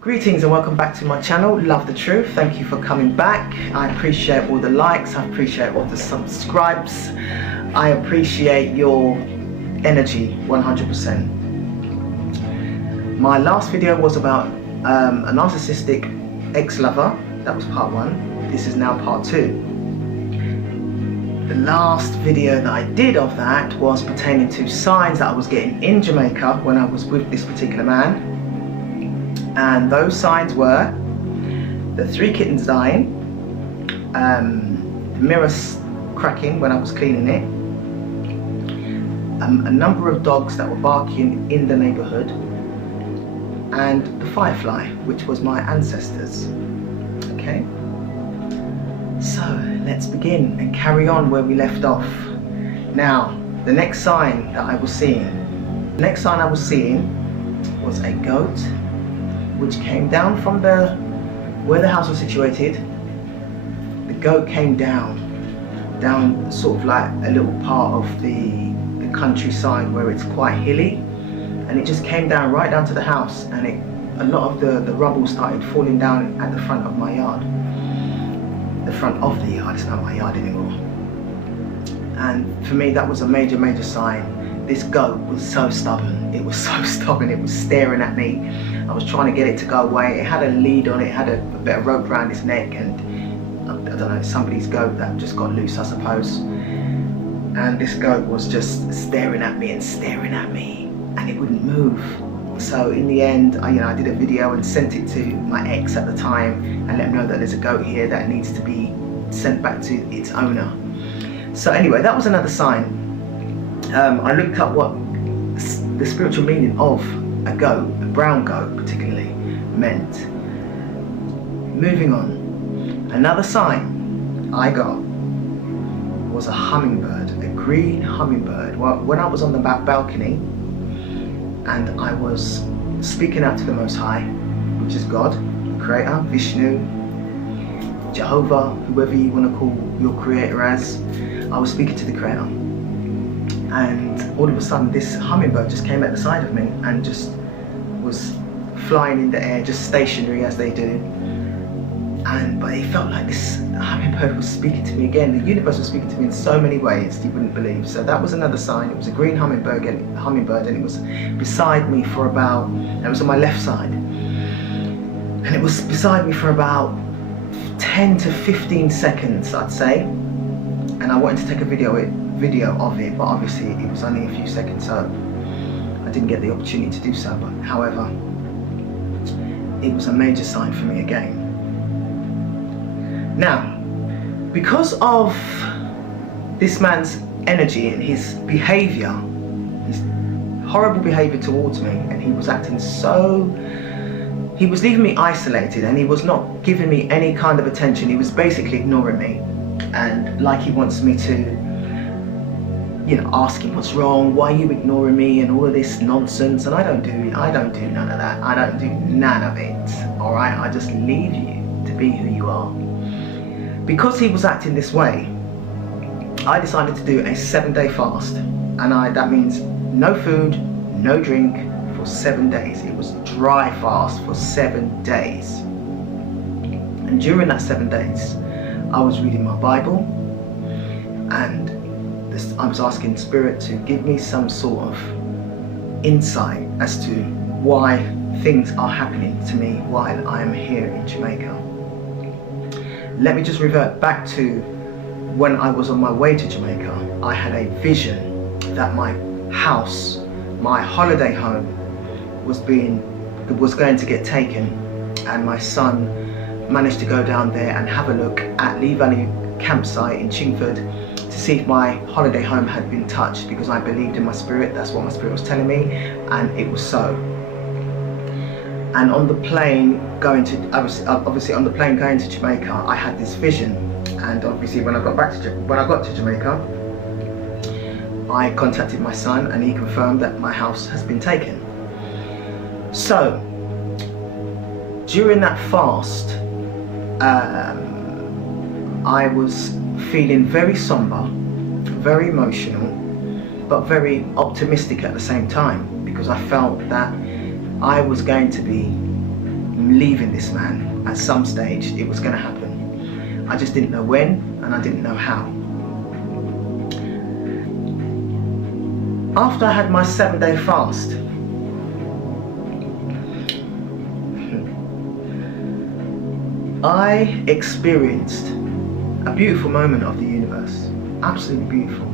Greetings and welcome back to my channel, Love the Truth. Thank you for coming back. I appreciate all the likes, I appreciate all the subscribes. I appreciate your energy 100%. My last video was about a narcissistic ex-lover. That was part 1. This is now part 2. The last video that I did of that was pertaining to signs that I was getting in Jamaica when I was with this particular man. And those signs were the 3 kittens dying, the mirror cracking when I was cleaning it, a number of dogs that were barking in the neighbourhood, and the firefly, which was my ancestors. Okay, so let's begin and carry on where we left off. Now, the next sign that I was seeing, was a goat which came down from where the house was situated. The goat came down sort of like a little part of the countryside where it's quite hilly, and it just came down right down to the house, and a lot of the rubble started falling down at the front of my yard. The front of the yard, it's not my yard anymore. And for me that was a major sign. This goat was so stubborn. It was so stubborn. It was staring at me. I was trying to get it to go away. It had a lead on it. It had a bit of rope around its neck, and I don't know, somebody's goat that just got loose, I suppose. And this goat was just staring at me, and it wouldn't move. So in the end, I did a video and sent it to my ex at the time and let him know that there's a goat here that needs to be sent back to its owner. So anyway, that was another sign. I looked up what the spiritual meaning of a goat, a brown goat particularly, meant. Moving on, another sign I got was a hummingbird, a green hummingbird. Well, when I was on the back balcony and I was speaking out to the Most High, which is God, Creator, Vishnu, Jehovah, whoever you want to call your Creator as, I was speaking to the Creator. And all of a sudden this hummingbird just came at the side of me and just was flying in the air, just stationary as they do. But it felt like this hummingbird was speaking to me again. The universe was speaking to me in so many ways you wouldn't believe. So that was another sign. It was a green hummingbird, and it was beside me for about, it was on my left side, and it was beside me for about 10 to 15 seconds, I'd say. And I wanted to take a video of it, but obviously it was only a few seconds, so I didn't get the opportunity to do so. But however, it was a major sign for me again. Now, because of this man's energy and his behaviour, his horrible behaviour towards me, and he was leaving me isolated, and he was not giving me any kind of attention. He was basically ignoring me, and like he wants me to ask him what's wrong, why are you ignoring me, and all of this nonsense. And I don't do none of that. I don't do none of it. All right, I just leave you to be who you are. Because he was acting this way, I decided to do a 7-day fast, and that means no food, no drink for 7 days. It was dry fast for 7 days. And during that 7 days, I was reading my Bible, and I was asking Spirit to give me some sort of insight as to why things are happening to me while I am here in Jamaica. Let me just revert back to when I was on my way to Jamaica. I had a vision that my house, my holiday home, was going to get taken, and my son managed to go down there and have a look at Lee Valley campsite in Chingford to see if my holiday home had been touched, because I believed in my spirit. That's what my spirit was telling me, and it was so. And on the plane going to Jamaica, I had this vision, and obviously when I got to Jamaica, I contacted my son, and he confirmed that my house has been taken. So during that fast, I was feeling very somber, very emotional, but very optimistic at the same time, because I felt that I was going to be leaving this man at some stage. It was going to happen. I just didn't know when, and I didn't know how. After I had my 7-day fast, I experienced a beautiful moment of the universe. Absolutely beautiful.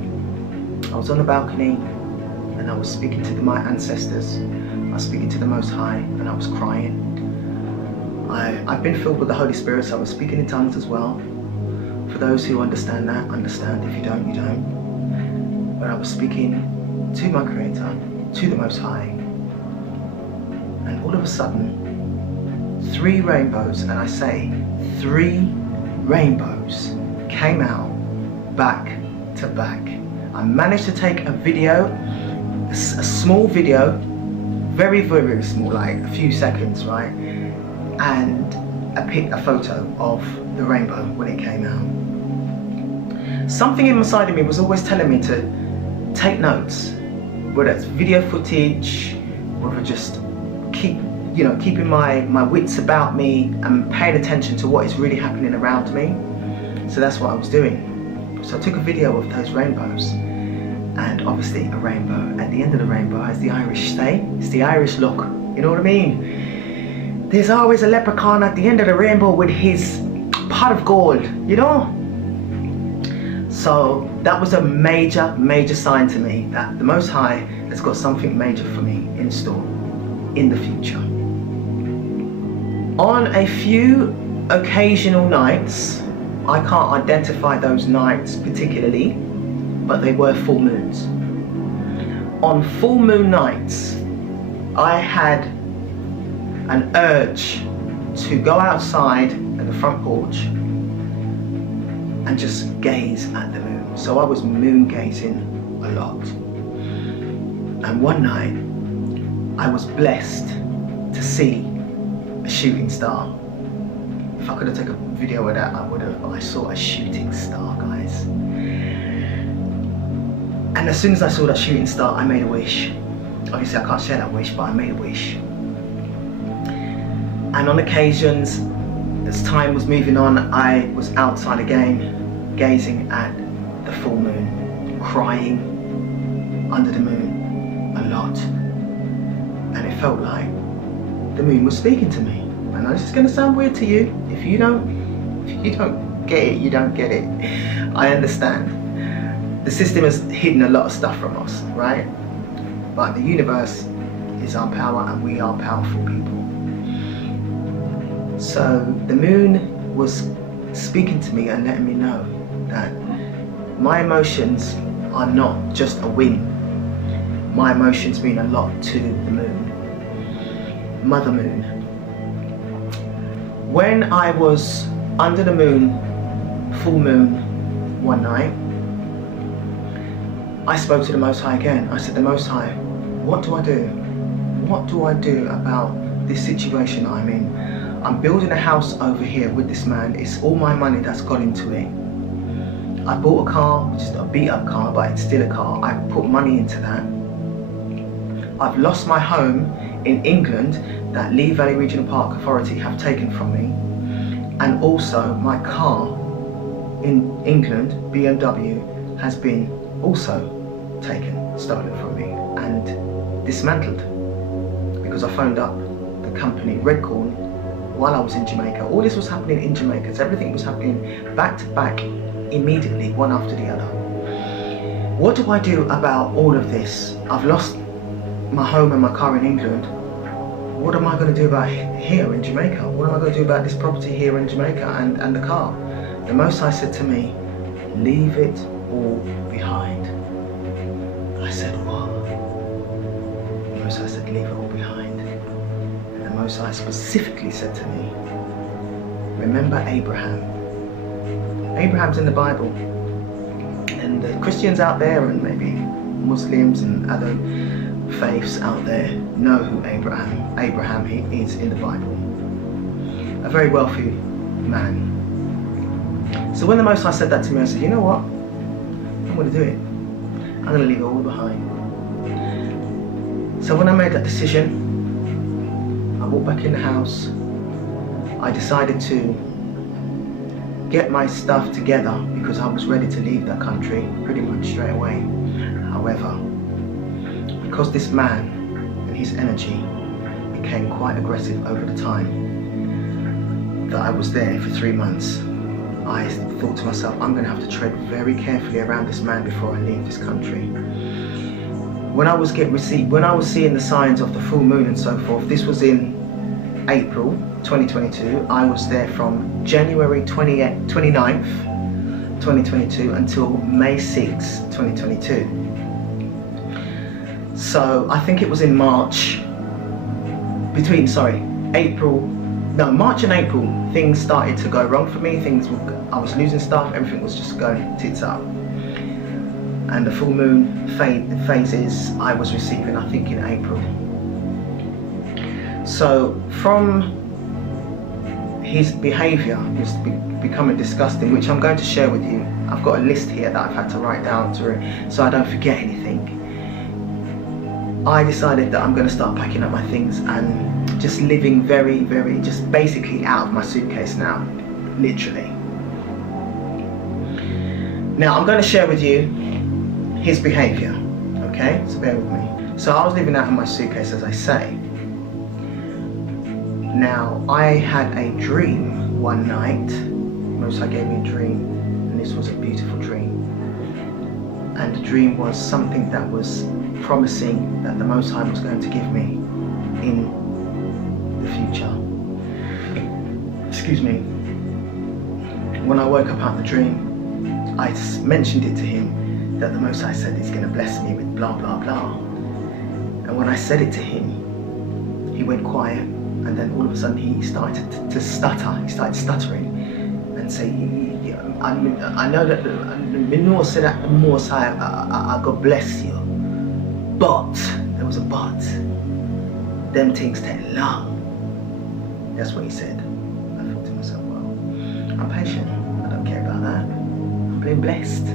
I was on the balcony and I was speaking to my ancestors. I was speaking to the Most High and I was crying. I've been filled with the Holy Spirit, so I was speaking in tongues as well. For those who understand that, understand. If you don't, you don't. But I was speaking to my Creator, to the Most High. And all of a sudden, 3 rainbows, and I say 3 rainbows, came out back to back. I managed to take a video, a small video, very, very small, like a few seconds, right? And a photo of the rainbow when it came out. Something inside of me was always telling me to take notes, whether it's video footage, whether just keeping my wits about me and paying attention to what is really happening around me. So that's what I was doing. So I took a video of those rainbows, and obviously a rainbow at the end of the rainbow, as the Irish say, it's the Irish look, you know what I mean? There's always a leprechaun at the end of the rainbow with his pot of gold, you know? So that was a major sign to me that the Most High has got something major for me in store in the future. On a few occasional nights, I can't identify those nights particularly, but they were full moons. On full moon nights, I had an urge to go outside at the front porch and just gaze at the moon. So I was moon gazing a lot. And one night, I was blessed to see a shooting star. If I could have taken a video of that, I would have, but I saw a shooting star, guys. And as soon as I saw that shooting star, I made a wish. Obviously, I can't share that wish, but I made a wish. And on occasions, as time was moving on, I was outside again, gazing at the full moon, crying under the moon a lot. And it felt like the moon was speaking to me. I know this is going to sound weird to you. If you don't get it, you don't get it. I understand. The system has hidden a lot of stuff from us, right? But the universe is our power, and we are powerful people. So the moon was speaking to me and letting me know that my emotions are not just a whim. My emotions mean a lot to the moon, Mother Moon. When I was under the moon, full moon, one night, I spoke to the Most High again. I said, the Most High, what do I do? What do I do about this situation that I'm in? I'm building a house over here with this man. It's all my money that's gone into it. I bought a car, which is a beat up car, but it's still a car. I put money into that. I've lost my home in England that Lee Valley Regional Park Authority have taken from me. And also my car in England, BMW, has been also taken, stolen from me and dismantled. Because I phoned up the company Redcorn while I was in Jamaica. All this was happening in Jamaica. So everything was happening back to back, immediately, one after the other. What do I do about all of this? I've lost my home and my car in England. What am I going to do about here in Jamaica? What am I going to do about this property here in Jamaica and the car? The Most High said to me, leave it all behind. I said, what? The Most High said, leave it all behind. And the Most High specifically said to me, remember Abraham. Abraham's in the Bible. And the Christians out there, and maybe Muslims and other faiths out there, know who Abraham is in the Bible. A very wealthy man. So when the Most High said that to me, I said, you know what? I'm going to do it. I'm going to leave it all behind. So when I made that decision, I walked back in the house, I decided to get my stuff together because I was ready to leave that country pretty much straight away. However, because this man and his energy became quite aggressive over the time that I was there for 3 months, I thought to myself, I'm going to have to tread very carefully around this man before I leave this country. When I was seeing the signs of the full moon and so forth, this was in April 2022. I was there from January 29th, 2022 until May 6th, 2022. So I think it was in March, March and April, things started to go wrong for me. I was losing stuff, everything was just going tits up. And the full moon phases I was receiving, I think, in April. So from his behaviour was becoming disgusting, which I'm going to share with you. I've got a list here that I've had to write down so I don't forget anything. I decided that I'm going to start packing up my things and just living very, very, just basically out of my suitcase now, literally. Now I'm going to share with you his behaviour, okay? So bear with me. So I was living out of my suitcase, as I say. Now I had a dream one night. Most High gave me a dream, and this was a beautiful dream. And the dream was something that was promising that the Most High was going to give me in the future. Excuse me. When I woke up out of the dream, I mentioned it to him that the Most High said he's going to bless me with blah blah blah. And when I said it to him, he went quiet, and then all of a sudden he started to stutter. He started stuttering and say, I know that the Most said that the Most High, I God bless you, but there was a but. Them things take long. That's what he said. I thought to myself, well, I'm patient. I don't care about that. I'm being blessed.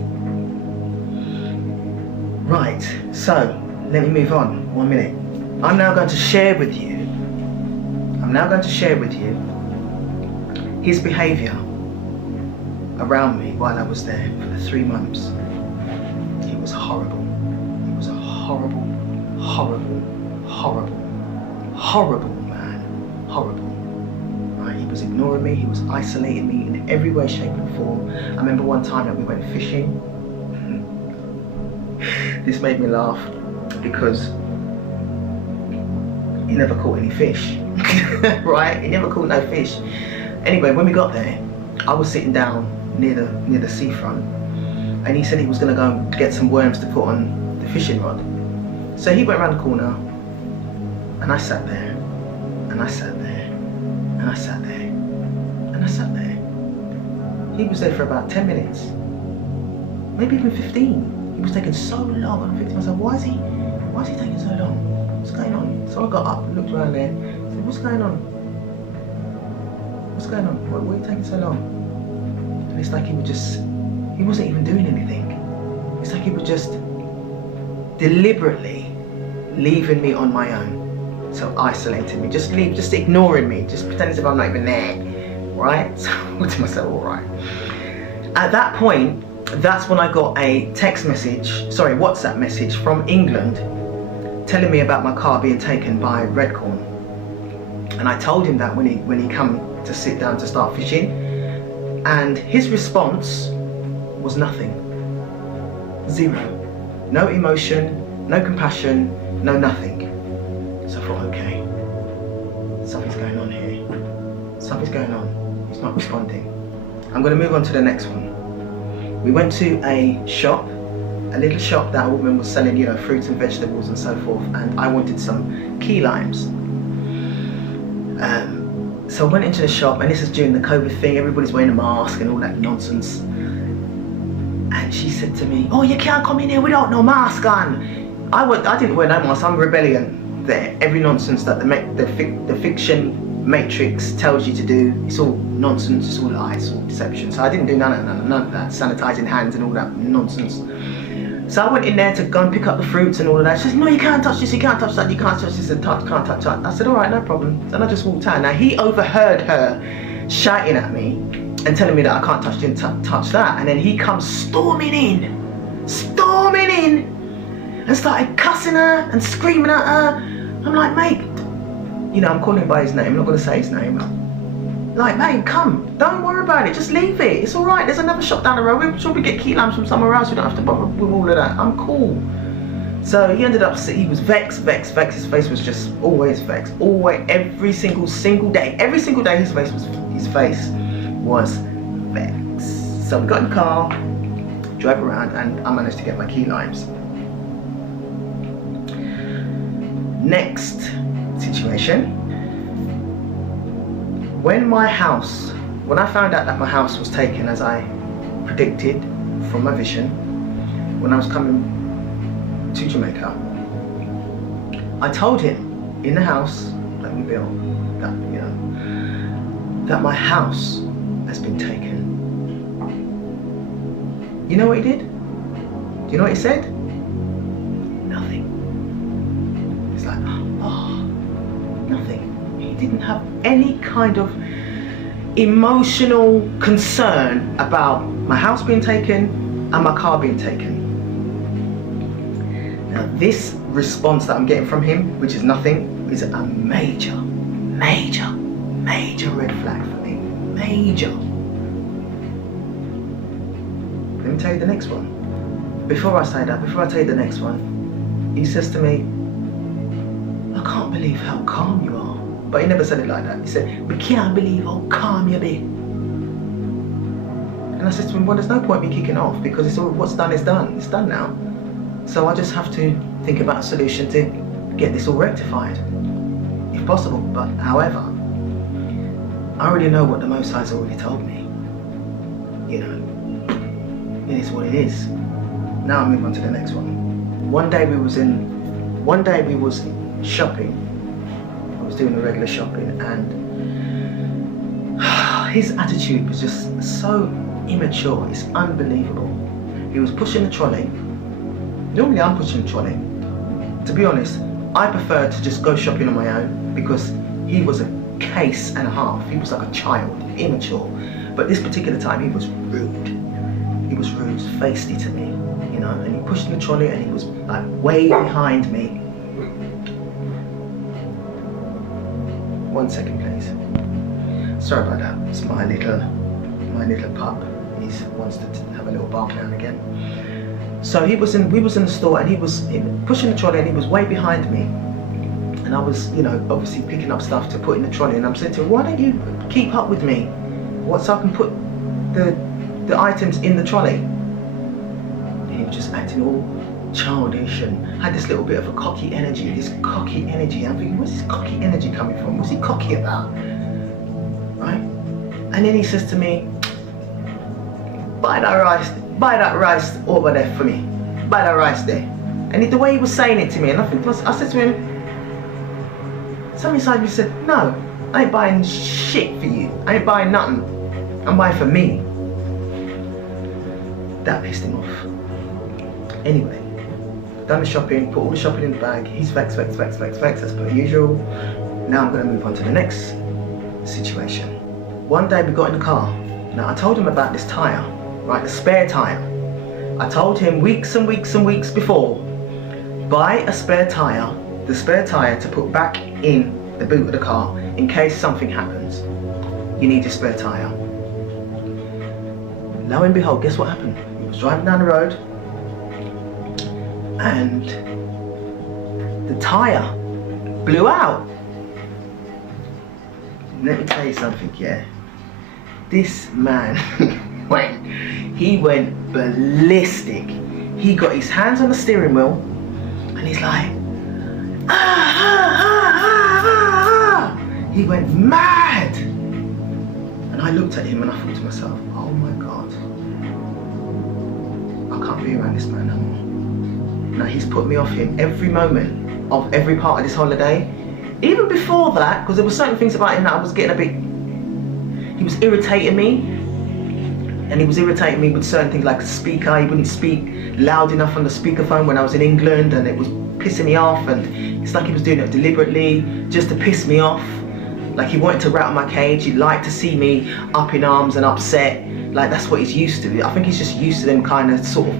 Right, so let me move on 1 minute. I'm now going to share with you his behaviour around me while I was there for the 3 months. It was horrible. It was a horrible, horrible, horrible, horrible man. Horrible. Right? He was ignoring me, he was isolating me in every way, shape and form. I remember one time that we went fishing. This made me laugh because he never caught any fish. Right? He never caught no fish. Anyway, when we got there, I was sitting down near the seafront, and he said he was going to go and get some worms to put on the fishing rod. So he went around the corner, and I sat there, and I sat there, and I sat there, and I sat there. He was there for about 10 minutes, maybe even 15. He was taking so long. I'm thinking to myself, why is he taking so long? What's going on? So I got up, looked around there, said, what's going on? What's going on? Why are you taking so long? And it's like he wasn't even doing anything. It's like he was just deliberately leaving me on my own. So isolating me, just ignoring me, just pretending as if I'm not even there, right? So I thought to myself, all right. At that point, that's when I got a WhatsApp message from England telling me about my car being taken by Redcorn. And I told him that when he come to sit down to start fishing, and his response was nothing. Zero. No emotion, no compassion, no nothing. So I thought, okay, something's going on here. Something's going on. He's not responding. I'm going to move on to the next one. We went to a little shop that a woman was selling, fruits and vegetables and so forth, and I wanted some key limes. So I went into the shop, and this is during the COVID thing, everybody's wearing a mask and all that nonsense. And she said to me, oh, you can't come in here without no mask on. I didn't wear no mask, I'm rebellion there. Every nonsense that the fiction matrix tells you to do, it's all nonsense, it's all lies, it's all deception. So I didn't do none of that, sanitizing hands and all that nonsense. So I went in there to go and pick up the fruits and all of that. She said, no, you can't touch this, you can't touch that, you can't touch this, and can't touch that. I said, all right, no problem. And I just walked out. Now he overheard her shouting at me and telling me that I can't touch that. And then he comes storming in, and started cussing her and screaming at her. I'm like, mate, you know, I'm calling him by his name, I'm not going to say his name. Like, mate, come, don't worry about it, just leave it, it's all right, there's another shop down the road, we'll probably get key lamps from somewhere else, we don't have to bother with all of that, I'm cool. So he ended up, he was vexed, his face was just always vexed, always, every single day his face was vexed. So we got in the car, drove around, and I managed to get my key limes. Next situation. When I found out that my house was taken as I predicted from my vision, when I was coming to Jamaica, I told him in the house that we built that, you know, that my house has been taken. You know what he did? Do you know what he said? Nothing. It's like, oh, nothing. He didn't have any kind of emotional concern about my house being taken and my car being taken. Now this response that I'm getting from him, which is nothing, is a major red flag for me. Major. Let me tell you the next one. Before I tell you the next one, he says to me, I can't believe how calm you are. But he never said it like that. He said, we can't believe how calm you be. And I said to him, well, there's no point me kicking off because it's all, what's done is done. It's done now. So I just have to think about a solution to get this all rectified, if possible. But however, I already know what the Most High's already told me. You know, it is what it is. Now I'll move on to the next one. One day we was shopping. I was doing the regular shopping, and his attitude was just so immature. It's unbelievable. He was pushing the trolley. Normally I'm pushing the trolley. To be honest, I prefer to just go shopping on my own because he was a case and a half. He was like a child, immature. But this particular time he was rude. He was rude, feisty to me, you know, and he pushed the trolley and he was like way behind me. 1 second, please. Sorry about that. It's my little pup. He wants to have a little bark now and again. So we was in the store, and he was pushing the trolley, and he was way behind me. And I was, you know, obviously picking up stuff to put in the trolley, and I'm saying to him, why don't you keep up with me? So I can put the items in the trolley. And he was just acting all childish and had this little bit of a cocky energy. I'm thinking, where's this cocky energy coming from? What's he cocky about? Right? And then he says to me, buy that rice over there for me. Buy that rice there. And the way he was saying it to me, and I said to him, something inside me said, no, I ain't buying shit for you. I ain't buying nothing. I'm buying for me. That pissed him off. Anyway, done the shopping, put all the shopping in the bag. He's vexed as per usual. Now I'm going to move on to the next situation. One day we got in the car. Now I told him about this tyre, right, the spare tyre. I told him weeks and weeks before, buy a spare tyre, the spare tyre to put back in the boot of the car in case something happens. You need your spare tyre. Lo and behold, guess what happened? He was driving down the road, and the tyre blew out. Let me tell you something, yeah. This man he went ballistic. He got his hands on the steering wheel and he's like, he went mad. And I looked at him and I thought to myself, oh my God, I can't be around this man no more. Now he's put me off him every moment of every part of this holiday. Even before that, because there were certain things about him that I was getting a bit, he was irritating me. and he was irritating me with certain things like the speaker. He wouldn't speak loud enough on the speakerphone when I was in England, and it was pissing me off, and it's like he was doing it deliberately just to piss me off. Like he wanted to rattle my cage. He liked to see me up in arms and upset. Like that's what he's used to. I think he's just used to them kind of sort of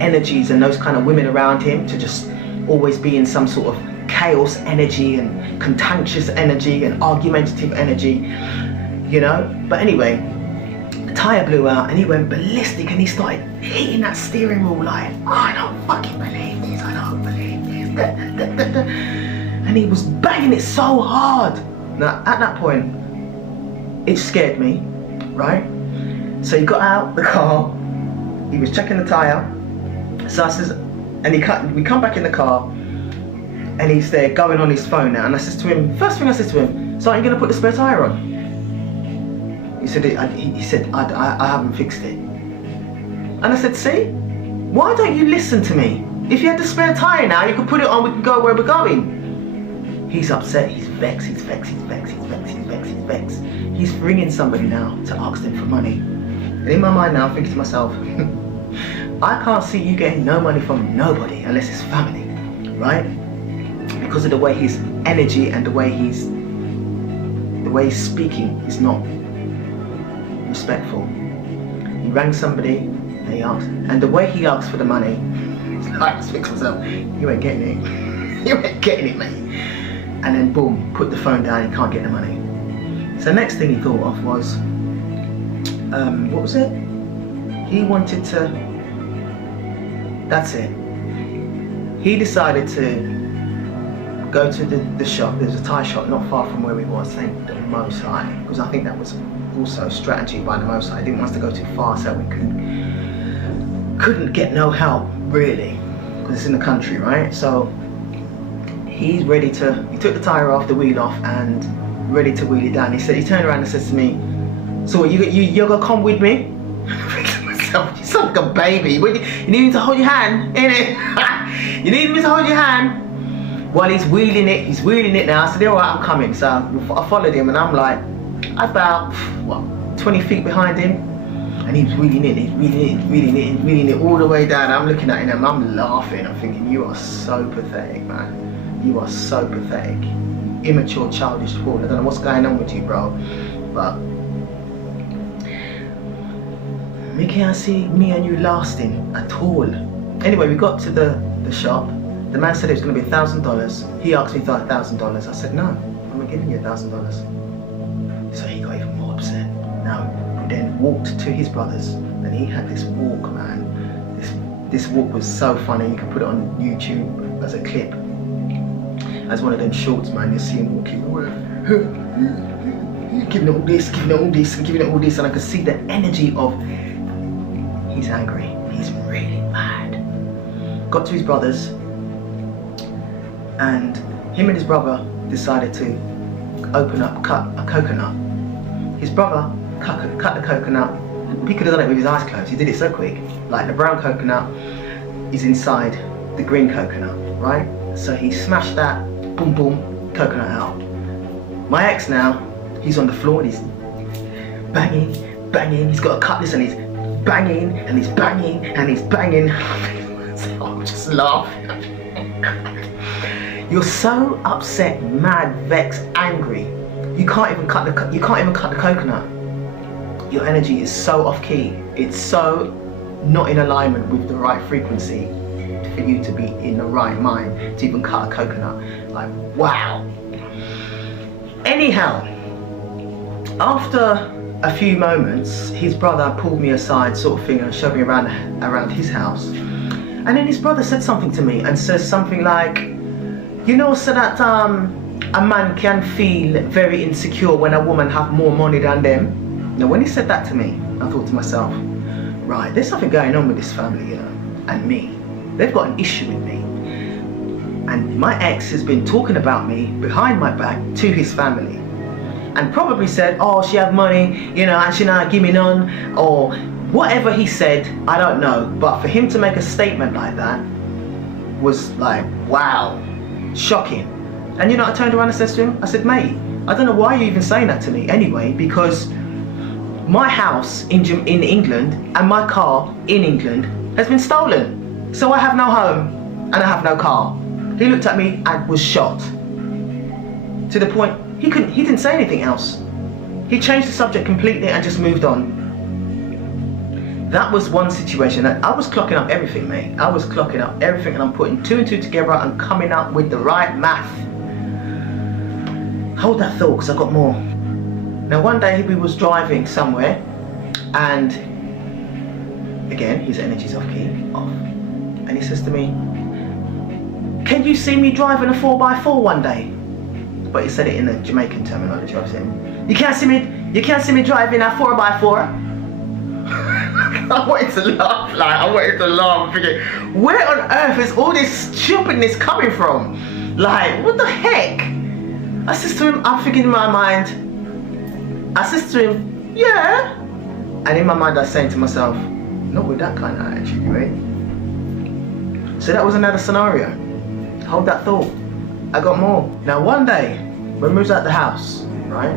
energies and those kind of women around him, to just always be in some sort of chaos energy and contentious energy and argumentative energy, you know. But anyway, the tyre blew out and he went ballistic, and he started hitting that steering wheel like, I don't fucking believe this, I don't believe this. And he was banging it so hard. Now at that point, it scared me, right? So he got out the car, he was checking the tyre. So I says, and we come back in the car, and he's there going on his phone now. And I says to him, first thing I said to him, so are you going to put the spare tyre on? He said, I haven't fixed it. And I said, see, why don't you listen to me? If you had the spare tyre now, you could put it on, we can go where we're going. He's upset, he's vexed, he's vexed, he's vexed, he's vexed, he's vexed, he's vexed. He's ringing somebody now to ask them for money. And in my mind now, I'm thinking to myself, I can't see you getting no money from nobody unless it's family, right? Because of the way his energy and the way he's speaking is not respectful. He rang somebody and he asked, and the way he asked for the money, I just think to myself, you ain't getting it. You ain't getting it, mate. And then boom, put the phone down, he can't get the money. So next thing he thought of was, what was it? He wanted to, that's it. He decided to go to the shop. There's a tyre shop not far from where we was, thank the Most High, because I think that was also a strategy by the Most High. He didn't want us to go too far, so we couldn't get no help really, because it's in the country, right? So he's ready to, he took the tyre off, the wheel off, and ready to wheel it down. He turned around and says to me, so you're gonna come with me? You sound like a baby. You need me to hold your hand, innit? You need me to hold your hand? While he's wheeling it now. I said, alright, I'm coming. So I followed him, and I'm like, about, 20 feet behind him. And he's wheeling it all the way down. I'm looking at him and I'm laughing. I'm thinking, you are so pathetic, man. You are so pathetic. Immature, childish fool. I don't know what's going on with you, bro. But we can't see me and you lasting at all. Anyway, we got to the shop. The man said it was going to be $1,000. He asked me for $1,000. I said, no, I'm not giving you $1,000. So he got even more upset. Now, we then walked to his brother's, and he had this walk, man. This walk was so funny. You can put it on YouTube as a clip, as one of them shorts, man. You see him walking, giving it all this, giving it all this, and giving it all this, and I could see the energy of, he's angry, he's really mad. Got to his brother's, and him and his brother decided to cut a coconut. His brother cut the coconut. He could have done it with his eyes closed. He did it so quick. Like the brown coconut is inside the green coconut, right? So he smashed that, boom, boom, coconut out. My ex now, he's on the floor and he's banging. He's got a cutlass and he's banging and he's banging and he's banging. I'm just laughing. You're so upset, mad, vexed, angry. You can't even cut the coconut. Your energy is so off key. It's so not in alignment with the right frequency for you to be in the right mind to even cut a coconut. Like, wow. Anyhow, after a few moments, his brother pulled me aside, sort of thing, and showed me around his house. And then his brother said something to me and says something like, you know, so that a man can feel very insecure when a woman have more money than them. Now, when he said that to me, I thought to myself, right, there's something going on with this family, you know, and me. They've got an issue with me. And my ex has been talking about me behind my back to his family. And probably said, oh, she have money, you know, and she not give me none, or whatever he said, I don't know. But for him to make a statement like that was like, wow, shocking. And you know, I turned around and said to him, I said, mate, I don't know why you're even saying that to me anyway, because my house in England and my car in England has been stolen. So I have no home and I have no car. He looked at me and was shocked. To the point, he didn't say anything else. He changed the subject completely and just moved on. That was one situation. I was clocking up everything, mate. I was clocking up everything, and I'm putting 2 and 2 together and coming up with the right math. Hold that thought, because I got more. Now one day we was driving somewhere, and again his energy's off key, and he says to me, "Can you see me driving a 4x4 one day?" But he said it in a Jamaican terminology. I was saying, you can't see me driving a 4x4. I wanted to laugh, I'm thinking, where on earth is all this stupidness coming from? Like, what the heck? I says to him, I'm thinking in my mind, I says to him, yeah. And in my mind I was saying to myself, not with that kind of attitude, right? So that was another scenario. Hold that thought. I got more. Now one day, when we was at the house, right?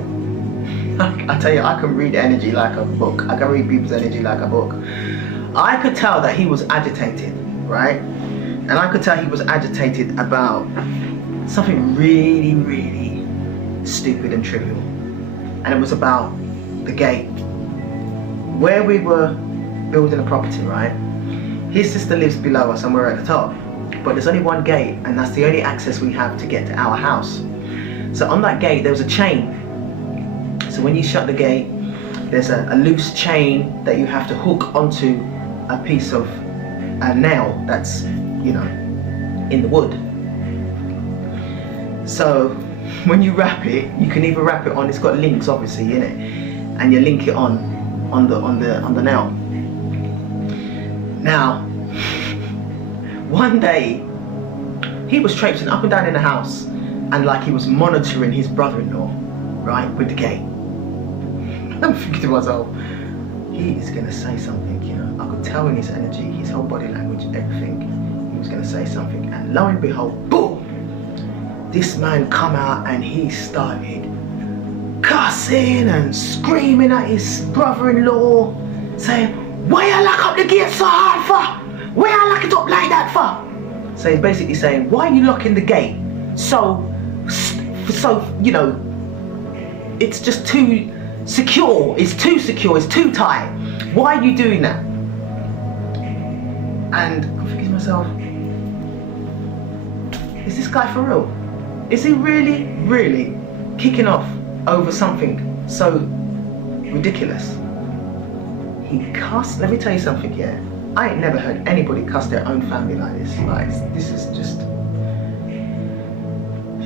I tell you, I can read energy like a book. I can read people's energy like a book. I could tell that he was agitated, right? And I could tell he was agitated about something really, really stupid and trivial. And it was about the gate. Where we were building a property, right? His sister lives below us and we're at the top. But there's only one gate, and that's the only access we have to get to our house. So on that gate, there was a chain. So when you shut the gate, there's a loose chain that you have to hook onto a piece of a nail that's, you know, in the wood. So when you wrap it, you can either wrap it on, it's got links obviously in it, and you link it on the nail. Now, one day, he was traipsing up and down in the house, and like he was monitoring his brother-in-law, right, with the gate. I'm thinking to myself, he is gonna say something, you know. I could tell in his energy, his whole body language, everything, he was gonna say something. And lo and behold, boom! This man come out and he started cussing and screaming at his brother-in-law, saying, why you lock up the gate so hard for? Why you lock it up like that for? So he's basically saying, why are you locking the gate? So, you know, it's just too secure, it's too tight. Why are you doing that? And I'm thinking to myself, is this guy for real? Is he really kicking off over something so ridiculous? He cussed. Let me tell you something here. I ain't never heard anybody cuss their own family like this. Like, this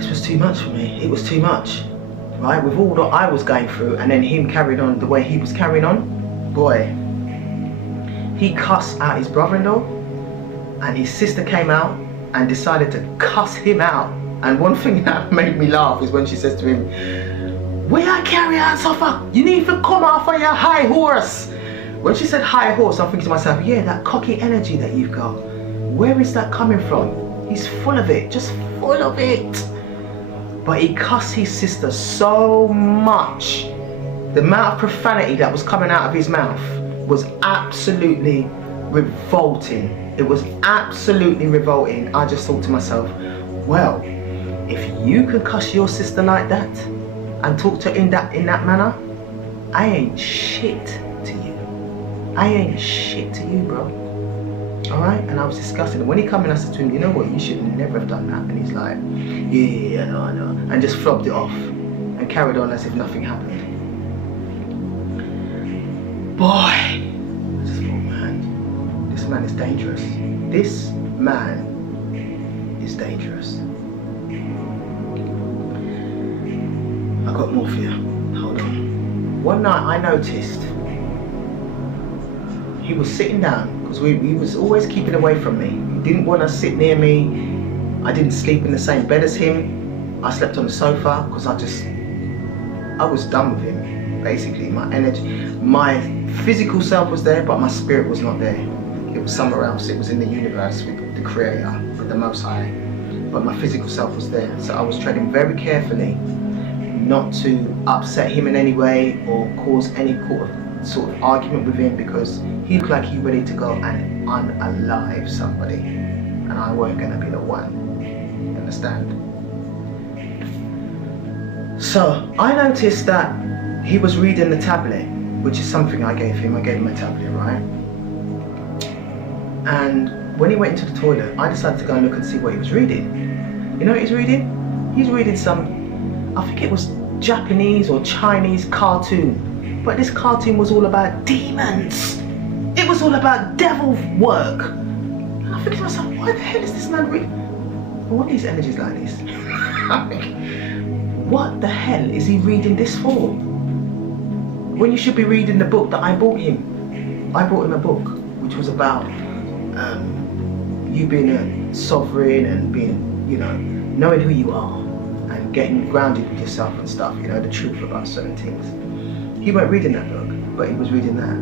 was too much for me. It was too much. Right, with all that I was going through, and then him carried on the way he was carrying on, boy, he cussed out his brother-in-law, and his sister came out and decided to cuss him out. And one thing that made me laugh is when she says to him, where I carry on suffer? You need to come off of your high horse. When she said high horse, I'm thinking to myself, yeah, that cocky energy that you've got, where is that coming from? He's full of it, just full of it. But he cussed his sister so much. The amount of profanity that was coming out of his mouth was absolutely revolting. It was absolutely revolting. I just thought to myself, well, if you can cuss your sister like that and talk to her in that manner, I ain't shit to you. I ain't shit to you, bro. Alright, and I was discussing it. When he came in, I said to him, you know what, you should never have done that. And he's like, yeah, I know. And just flopped it off and carried on as if nothing happened. Boy, I just thought, man, this man is dangerous. This man is dangerous. I got more for you. Hold on. One night I noticed he was sitting down, because he was always keeping away from me. He didn't want to sit near me. I didn't sleep in the same bed as him. I slept on the sofa because I was done with him, basically. My energy, my physical self was there, but my spirit was not there. It was somewhere else. It was in the universe with the Creator, with the Most High. But my physical self was there. So I was treading very carefully not to upset him in any way or cause any sort of argument with him because he looked like he ready to go and unalive somebody, and I weren't gonna be the one. You understand? So I noticed that he was reading the tablet, which is something I gave him. I gave him a tablet, right? And when he went into the toilet, I decided to go and look and see what he was reading. You know what he's reading? He's reading some, I think it was Japanese or Chinese cartoon. But this cartoon was all about demons. It was all about devil work. And I think to myself, why the hell is this man reading? What are these energies like this? I mean, what the hell is he reading this for? When you should be reading the book that I bought him. I bought him a book which was about you being a sovereign and being, you know, knowing who you are and getting grounded with yourself and stuff, you know, the truth about certain things. He weren't reading that book, but he was reading that.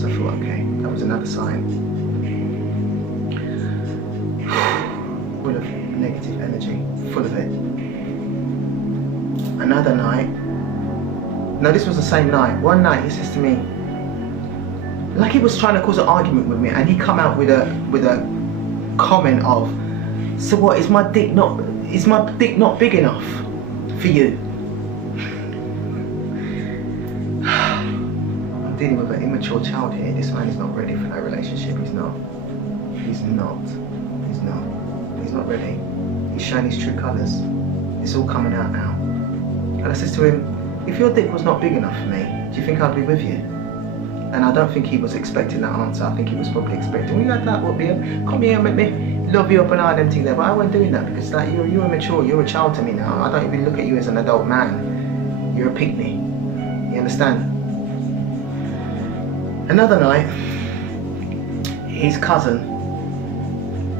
So I thought, okay, that was another sign. Full of negative energy, full of it. Another night, no, this was the same night. One night he says to me, like he was trying to cause an argument with me, and he come out with a comment of, so what, is my dick not big enough for you? I'm dealing with an immature child here. This man is not ready for that relationship. He's not ready. He's showing his true colours. It's all coming out now. And I says to him, if your dick was not big enough for me, do you think I'd be with you? And I don't think he was expecting that answer. I think he was probably expecting, well, you like that, what, come here, make me love you up and all them things there. But I wasn't doing that because like you're immature, you're a child to me now. I don't even look at you as an adult man. You're a pygmy. You understand? Another night, his cousin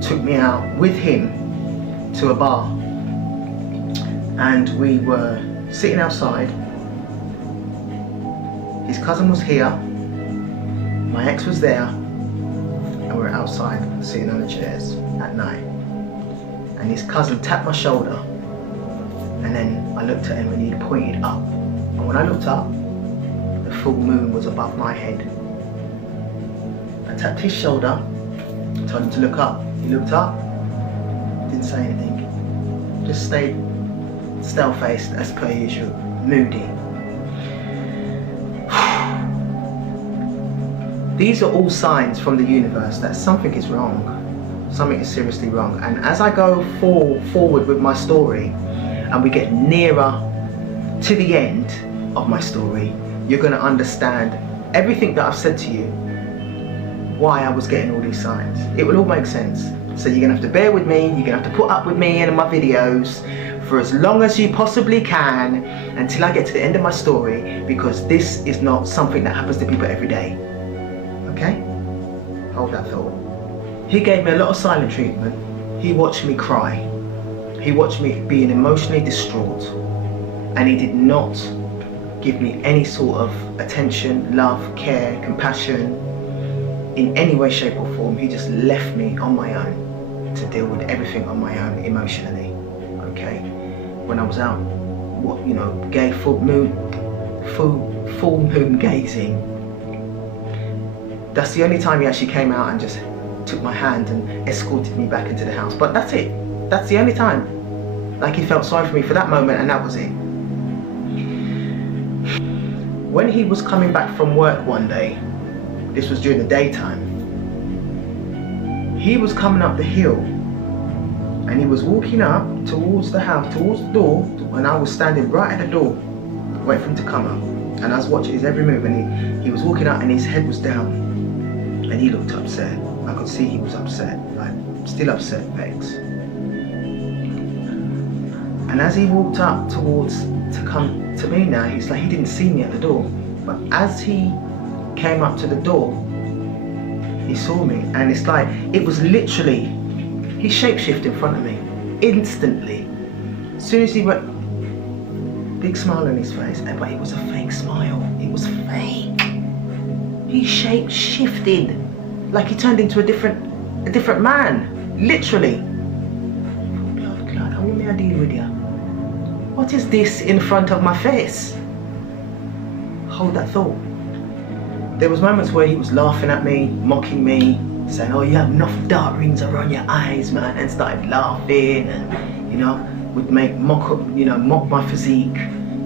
took me out with him to a bar. And we were sitting outside. His cousin was here. My ex was there, and we were outside sitting on the chairs at night. And his cousin tapped my shoulder, and then I looked at him and he pointed up. And when I looked up, the full moon was above my head. I tapped his shoulder, told him to look up. He looked up, didn't say anything, just stayed stale-faced as per usual, moody. These are all signs from the universe that something is wrong. Something is seriously wrong. And as I go forward with my story and we get nearer to the end of my story, you're going to understand everything that I've said to you, why I was getting all these signs. It will all make sense. So you're going to have to bear with me, you're going to have to put up with me and my videos for as long as you possibly can until I get to the end of my story, because this is not something that happens to people every day. Okay? Hold that thought. He gave me a lot of silent treatment. He watched me cry. He watched me being emotionally distraught. And he did not give me any sort of attention, love, care, compassion in any way, shape or form. He just left me on my own to deal with everything on my own emotionally. Okay? When I was out, gay full moon gazing, that's the only time he actually came out and just took my hand and escorted me back into the house. But that's it. That's the only time. Like he felt sorry for me for that moment, and that was it. When he was coming back from work one day, this was during the daytime, he was coming up the hill and he was walking up towards the house, towards the door, and I was standing right at the door, waiting for him to come up. And I was watching his every move, and he was walking up and his head was down and he looked upset. I could see he was upset, like still upset, vexed. And as he walked up to come to me now, he's like, he didn't see me at the door. But as he came up to the door, he saw me, and it's like, it was literally, he shapeshifted in front of me, instantly. As soon as he went, big smile on his face, but it was a fake smile, it was fake. He shape-shifted, like he turned into a different man, literally. Blood clot, how may I deal with you? What is this in front of my face? Hold that thought. there was moments where he was laughing at me, mocking me, saying, oh, you have enough dark rings around your eyes, man, and started laughing, and, you know, would mock my physique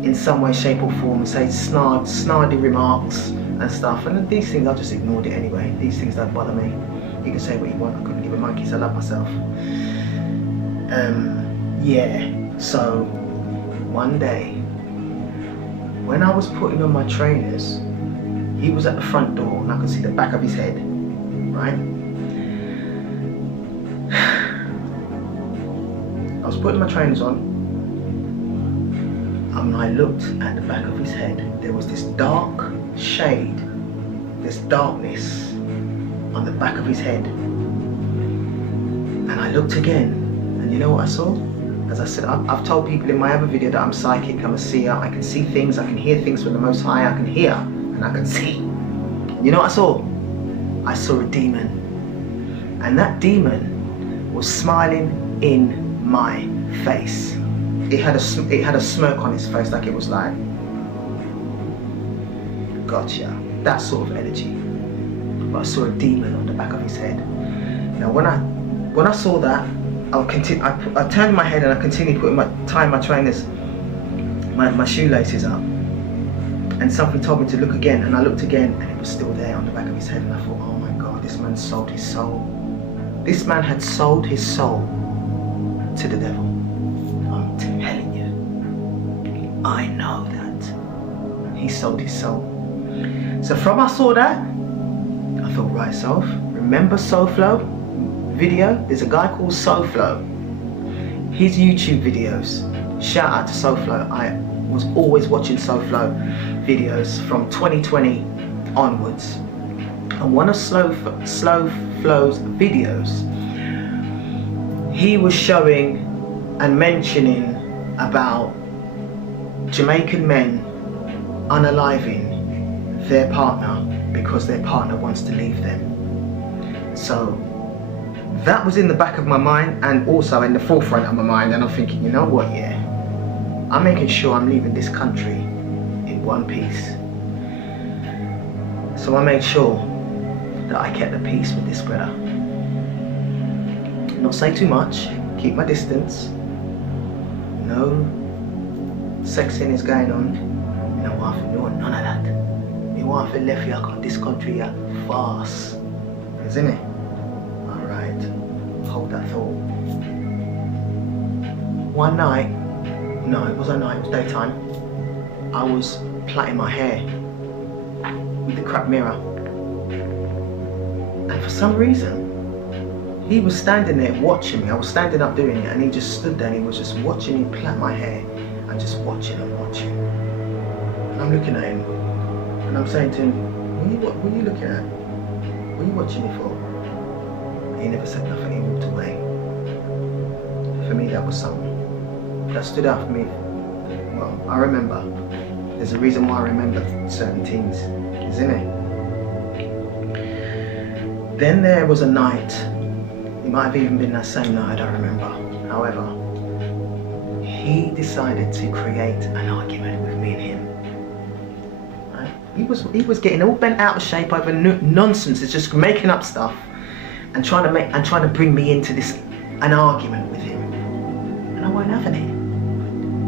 in some way, shape or form, and say snarly remarks and stuff. And these things, I just ignored it anyway. These things don't bother me. You can say what you want, I couldn't give a monkey's, I love myself. Yeah, so one day, when I was putting on my trainers, he was at the front door and I could see the back of his head, right? I was putting my trainers on, and when I looked at the back of his head, there was this dark shade, this darkness on the back of his head. And I looked again, and you know what I saw? As I said, I've told people in my other video that I'm psychic, I'm a seer, I can see things, I can hear things from the Most High, I can hear and I can see. You know what I saw? I saw a demon. And that demon was smiling in my face. It had a smirk on his face, like it was like, gotcha, that sort of energy. But I saw a demon on the back of his head. Now when I saw that, I turned my head and I continued tying my trainers, my shoelaces up. And something told me to look again, and I looked again, and it was still there on the back of his head. And I thought, oh my God, this man sold his soul. This man had sold his soul to the devil. I'm telling you, I know that. He sold his soul. So from I saw that, I thought, right, Soph, remember SoFlo video? There's a guy called SoFlo. His YouTube videos, shout out to SoFlo. I was always watching SoFlo videos from 2020 onwards. And one of SoFlo's videos, he was showing and mentioning about Jamaican men unaliving their partner because their partner wants to leave them. So that was in the back of my mind and also in the forefront of my mind, and I'm thinking, you know what, yeah, I'm making sure I'm leaving this country in one piece. So I made sure that I kept the peace with this brother. Not say too much, keep my distance. No sexing is going on. You know what, no, none of that. You want to left here on this country here fast. Isn't it? Alright, hold that thought. One night, no, it wasn't night, it was daytime. I was plaiting my hair with the crap mirror. And for some reason, he was standing there watching me. I was standing up doing it, and he just stood there and he was just watching me plait my hair and just watching and watching. And I'm looking at him and I'm saying to him, what are you looking at? What are you watching me for? And he never said nothing, he walked away. For me, that was something that stood out for me. Well, I remember. There's a reason why I remember certain things, isn't it? Then there was a night, it might have even been that same night, I don't remember. However, he decided to create an argument with me and him. Right? He was getting all bent out of shape over nonsense. It's just making up stuff and trying to bring me into an argument with him. And I wasn't having it.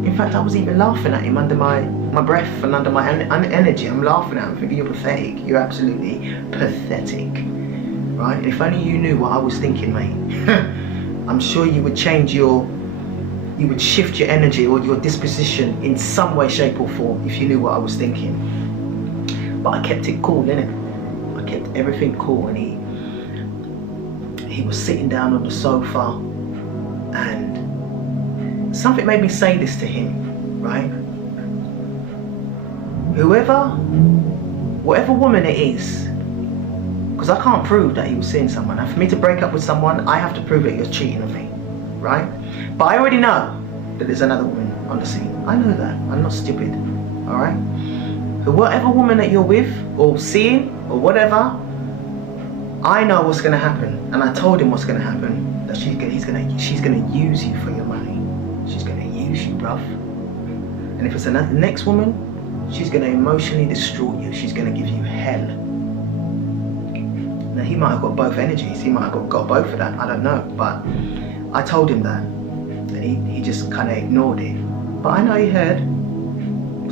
In fact, I was even laughing at him under my breath and under my energy. I'm laughing at him, thinking, you're pathetic. You're absolutely pathetic. Right? If only you knew what I was thinking, mate. I'm sure you would you would shift your energy or your disposition in some way, shape or form if you knew what I was thinking. But I kept it cool, innit? I kept everything cool, and he was sitting down on the sofa, and something made me say this to him, right? Whatever woman it is, because I can't prove that he was seeing someone. And for me to break up with someone, I have to prove that he was cheating on me, right? But I already know that there's another woman on the scene. I know that. I'm not stupid, all right? Whatever woman that you're with or seeing or whatever, I know what's going to happen, and I told him what's going to happen. That she's going to use you for your money. She's going to use you, bruv. And if it's the next woman, she's going to emotionally destroy you. She's going to give you hell. Now he might have got both energies, he might have got both of that, I don't know, but I told him that, and he just kind of ignored it. But I know he heard,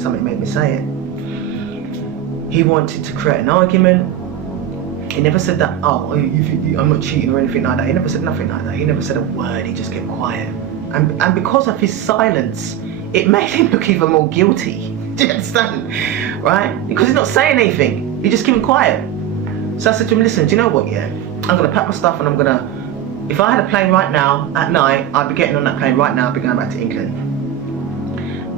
something made me say it. He wanted to create an argument. He never said that, oh, I'm not cheating or anything like that. He never said nothing like that. He never said a word, he just kept quiet. And because of his silence, it made him look even more guilty. Do you understand? Right? Because he's not saying anything, he's just keeping quiet. So I said to him, listen, do you know what, yeah? I'm gonna pack my stuff and I'm gonna, if I had a plane right now, at night, I'd be getting on that plane right now, I'd be going back to England.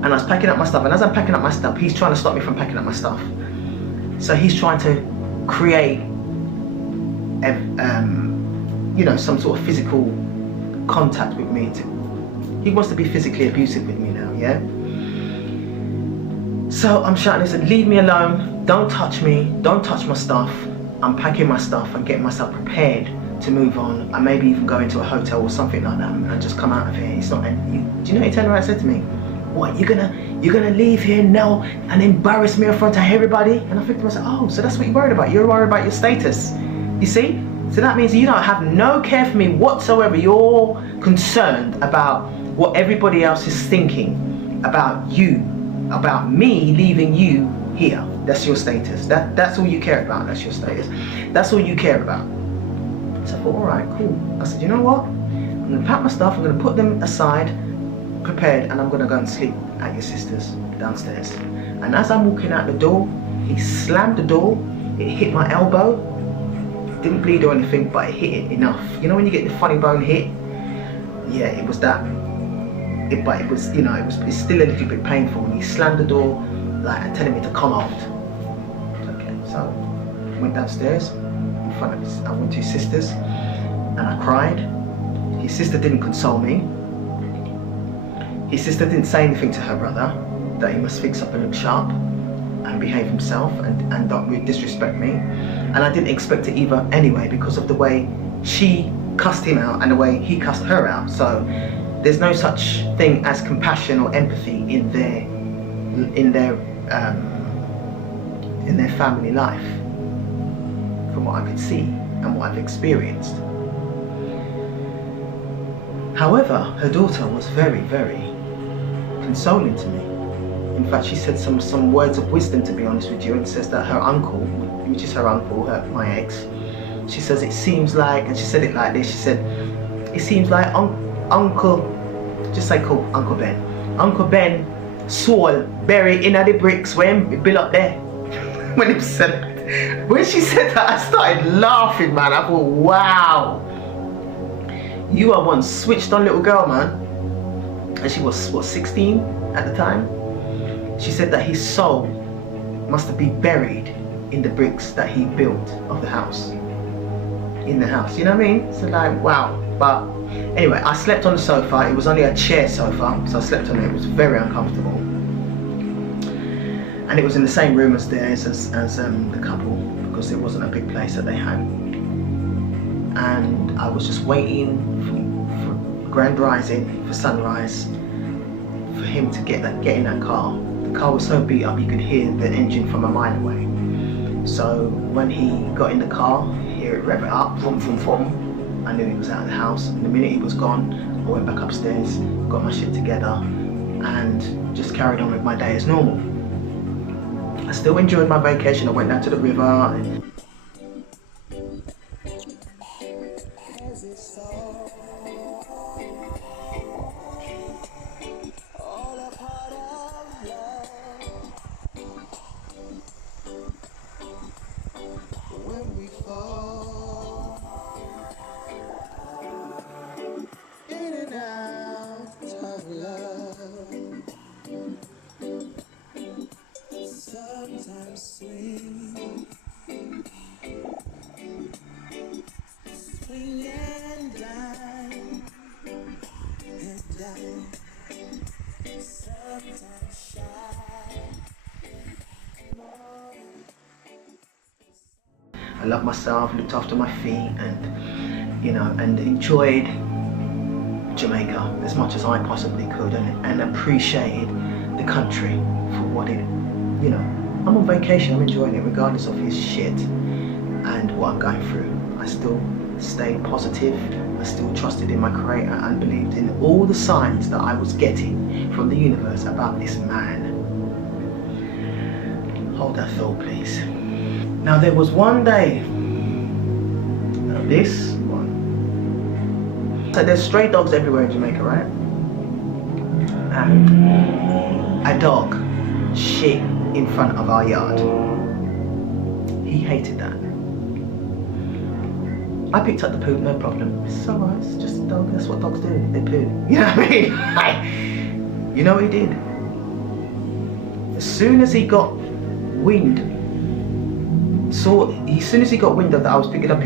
And I was packing up my stuff, and as I'm packing up my stuff, he's trying to stop me from packing up my stuff. So he's trying to create, you know, some sort of physical contact with me. He wants to be physically abusive with me now, yeah? So I'm shouting, listen, leave me alone, don't touch me, don't touch my stuff. I'm packing my stuff and getting myself prepared to move on. I maybe even go into a hotel or something like that and just come out of here. It's not, do you know what he turned around and said to me? What, you're gonna leave here now and embarrass me in front of everybody? And I think to myself, oh, so that's what you're worried about. You're worried about your status. You see? So that means you don't have no care for me whatsoever. You're concerned about what everybody else is thinking about you, about me leaving you here. That's your status. That's all you care about. That's your status. That's all you care about. So I thought, all right, cool. I said, you know what? I'm gonna pack my stuff. I'm gonna put them aside, prepared, and I'm gonna go and sleep at your sister's downstairs. And as I'm walking out the door, he slammed the door. It hit my elbow. Didn't bleed or anything, but it hit it enough. You know when you get the funny bone hit? Yeah, it was that. But it was, you know, it's still a little bit painful. And he slammed the door, like telling me to come out. Okay, so I went downstairs in front of his, I went to his sister's and I cried. His sister didn't console me. His sister didn't say anything to her brother that he must fix up and look sharp and behave himself and don't disrespect me. And I didn't expect it either anyway, because of the way she cussed him out and the way he cussed her out. So there's no such thing as compassion or empathy in their family life, from what I could see and what I've experienced. However, her daughter was very, very consoling to me. In fact, she said some words of wisdom, to be honest with you, and says that her uncle, which is her uncle, my ex, she says it seems like, and she said it like this, she said, it seems like Uncle, just say call Uncle Ben. Uncle Ben soul buried in the bricks when he built up there. When she said that, I started laughing, man. I thought, wow, you are one switched on little girl, man. And she was, what, 16 at the time? She said that his soul must have been buried in the bricks that he built of the house. In the house, you know what I mean? So like, wow. But anyway, I slept on the sofa. It was only a chair sofa, so I slept on it. It was very uncomfortable. And it was in the same room as theirs, as the couple, because it wasn't a big place that they had. And I was just waiting for grand rising, for sunrise, for him to get in that car. The car was so beat up you could hear the engine from a mile away. So when he got in the car, hear it rev it up, vroom, vroom, vroom, I knew he was out of the house. And the minute he was gone, I went back upstairs, got my shit together, and just carried on with my day as normal. I still enjoyed my vacation. I went down to the river. I loved myself, looked after my feet, and, you know, and enjoyed Jamaica as much as I possibly could, and appreciated the country for what it, you know, I'm on vacation, I'm enjoying it regardless of his shit. and what I'm going through. I still stayed positive. I still trusted in my Creator and believed in all the signs that I was getting from the universe about this man. Hold that thought, please. Now there was one day, this one. So there's stray dogs everywhere in Jamaica, right? And a dog shit in front of our yard. He hated that. I picked up the poo, no problem. It's alright, it's just a dog, that's what dogs do, they poo. You know what I mean? You know what he did? As soon as he got wind, as soon as he got wind of that I was picking up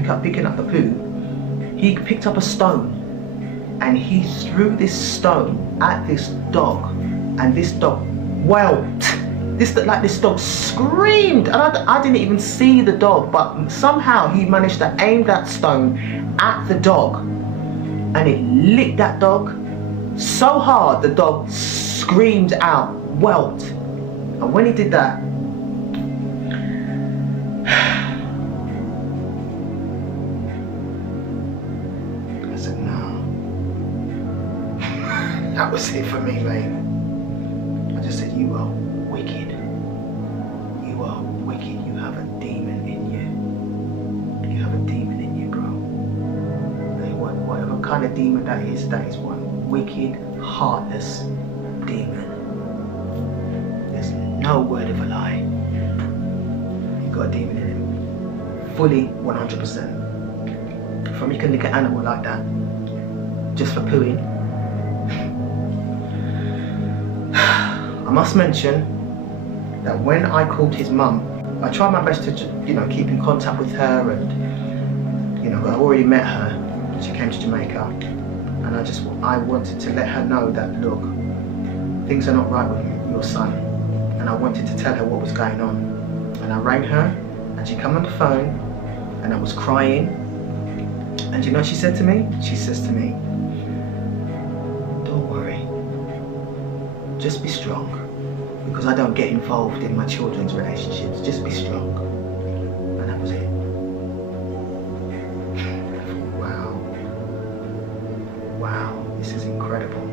the poo, he picked up a stone and he threw this stone at this dog, and this dog whelped. This dog screamed, and I didn't even see the dog, but somehow he managed to aim that stone at the dog, and it licked that dog so hard the dog screamed out, whelped. And when he did that, I said, no. That was it for me, mate. I just said, you are wicked. You are wicked. You have a demon in you. You have a demon in you, bro. Whatever kind of demon that is one wicked, heartless demon. There's no word of a lie. You got a demon in him. Fully 100%. From you can lick an animal like that, just for pooing. I must mention that when I called his mum, I tried my best to, keep in contact with her, and, I already met her. She came to Jamaica, and I wanted to let her know that, look, things are not right with your son, and I wanted to tell her what was going on. And I rang her, and she came on the phone, and I was crying, and you know what she said to me? She says to me, don't worry, just be strong. Because I don't get involved in my children's relationships. Just be strong. And that was it. Wow, this is incredible.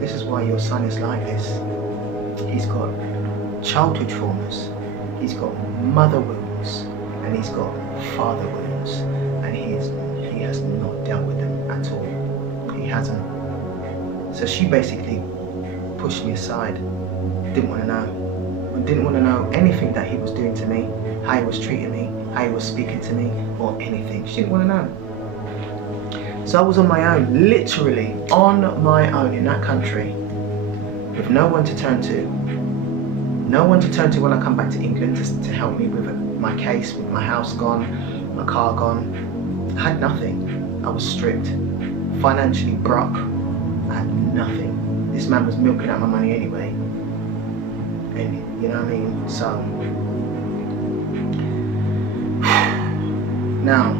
This is why your son is like this. He's got childhood traumas, he's got mother wounds, and he's got father wounds, and he has not dealt with them at all. He hasn't. So she basically pushed me aside. Didn't want to know. Didn't want to know anything that he was doing to me, how he was treating me, how he was speaking to me, or anything. She didn't want to know. So I was on my own, literally on my own in that country, with no one to turn to. No one to turn to when I come back to England to help me with my case, with my house gone, my car gone. I had nothing. I was stripped, financially broke. I had nothing. This man was milking out my money anyway. And you know what I mean? So now,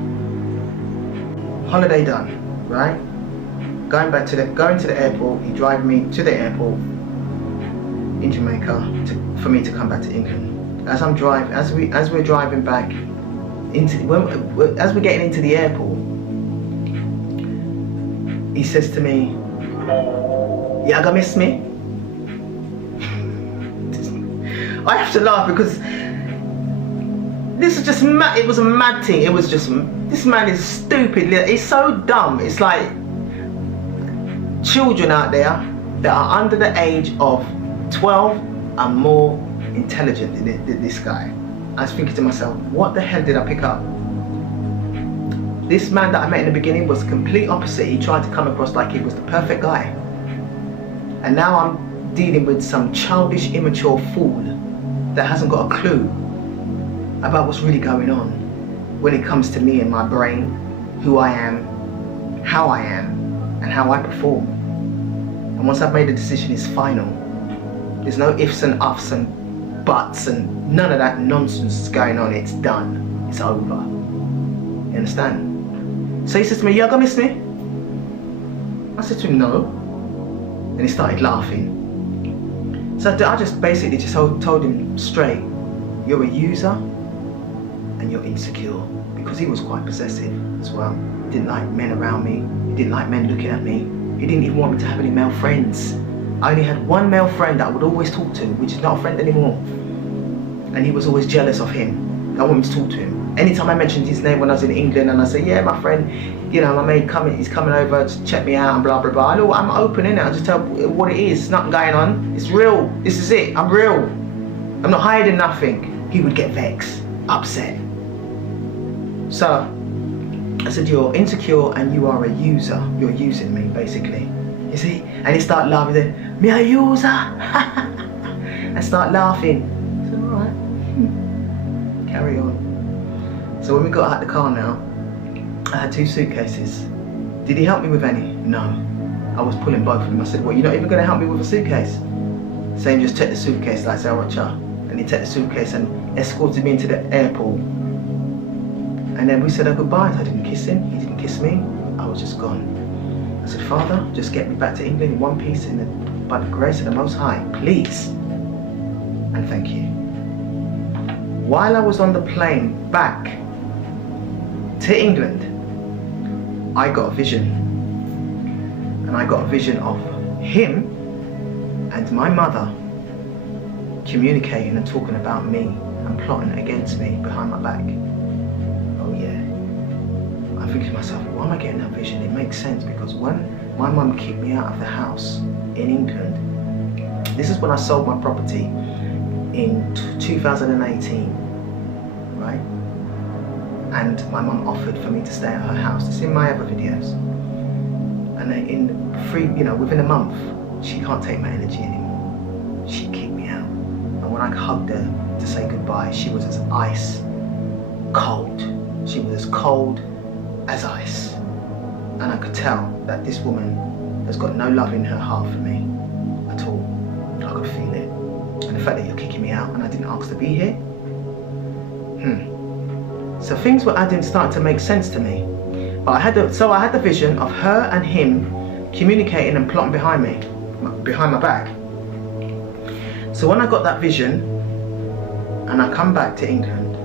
holiday done, right? Going to the airport. He drove me to the airport in Jamaica for me to come back to England. As we're driving back as we're getting into the airport, he says to me, "You gonna miss me?" I have to laugh because this is just mad. It was a mad thing. It was just, this man is stupid. He's so dumb. It's like children out there that are under the age of 12 are more intelligent than this guy. I was thinking to myself, what the hell did I pick up? This man that I met in the beginning was the complete opposite. He tried to come across like he was the perfect guy. And now I'm dealing with some childish, immature fool that hasn't got a clue about what's really going on when it comes to me and my brain, who I am, how I am, and how I perform. And once I've made a decision, it's final. There's no ifs and ups and buts and none of that nonsense going on. It's done. It's over. You understand? So he says to me, "You gonna miss me?" I said to him, "No." And he started laughing. So I just basically told him straight, "You're a user and you're insecure. Because he was quite possessive as well. He didn't like men around me. He didn't like men looking at me. He didn't even want me to have any male friends. I only had one male friend that I would always talk to, which is not a friend anymore. And he was always jealous of him. I wanted to talk to him. Anytime I mentioned his name when I was in England and I say, yeah, my friend, you know, my mate he's coming over to check me out and blah, blah, blah. I know I'm open, innit? I just tell what it is. It's nothing going on. It's real. This is it. I'm real. I'm not hiding nothing. He would get vexed, upset. So I said, you're insecure and you are a user. You're using me, basically. You see? And he started laughing. Then, me a user? And start laughing. I said, all right. Carry on. So when we got out the car now, I had 2 suitcases. Did he help me with any? No. I was pulling both of them. I said, well, you're not even going to help me with a suitcase? Saying just take the suitcase, like say, all right, cha. And he took the suitcase and escorted me into the airport. And then we said our goodbyes. I didn't kiss him, he didn't kiss me. I was just gone. I said, Father, just get me back to England in one piece by the grace of the Most High, please. And thank you. While I was on the plane back to England, I got a vision. And I got a vision of him and my mother communicating and talking about me and plotting against me behind my back. Oh yeah. I'm thinking to myself, why am I getting that vision? It makes sense because when my mum kicked me out of the house in England, this is when I sold my property in 2018, right? And my mum offered for me to stay at her house. It's in my other videos. And within a month, she can't take my energy anymore. She kicked me out. And when I hugged her to say goodbye, she was as ice cold. She was as cold as ice. And I could tell that this woman has got no love in her heart for me at all. I could feel it. And the fact that you're kicking me out and I didn't ask to be here, So things were starting to make sense to me. But I had the vision of her and him communicating and plotting behind me, behind my back. So when I got that vision and I come back to England,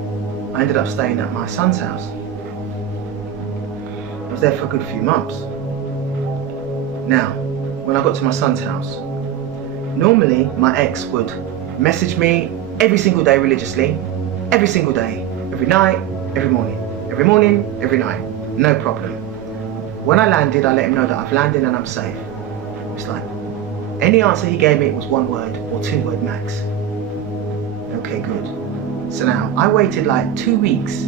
I ended up staying at my son's house. I was there for a good few months. Now, when I got to my son's house, normally my ex would message me every single day religiously, every single day, every night, every morning, every night, no problem. When I landed, I let him know that I've landed and I'm safe. It's like, any answer he gave me was 1 word or 2 word max. Okay, good. So now, I waited like 2 weeks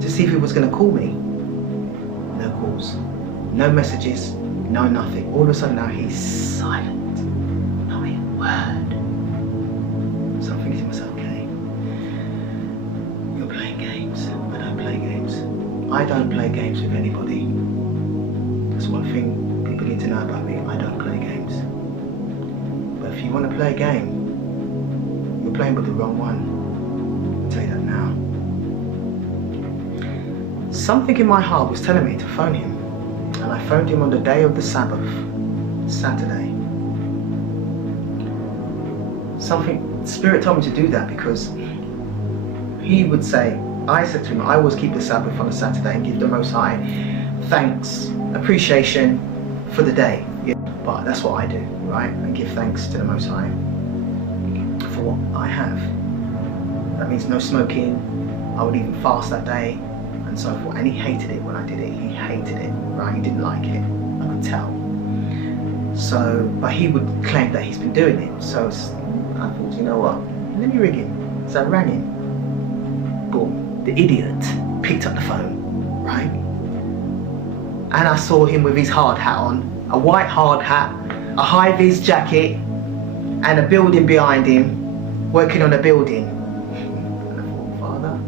to see if he was gonna call me. No calls, no messages, no nothing. All of a sudden now he's silent, not a word. So I'm thinking to myself, okay, you're playing games. I don't play games. I don't play games with anybody. That's one thing people need to know about me. I don't play games. But if you want to play a game, you're playing with the wrong one. I'll tell you that now. Something in my heart was telling me to phone him. And I phoned him on the day of the Sabbath, Saturday. Spirit told me to do that because he would say, I said to him, I always keep the Sabbath on a Saturday and give the Most High thanks, appreciation for the day. Yeah, but that's what I do, right? And give thanks to the Most High for what I have. That means no smoking. I would even fast that day and so forth. And he hated it when I did it. He hated it, right? He didn't like it. I could tell. So, but he would claim that he's been doing it. So I thought, you know what? Let me ring him. So I rang him. Boom. The idiot picked up the phone, right? And I saw him with his hard hat on, a white hard hat, a high-vis jacket, and a building behind him, working on a building. And I thought, Father,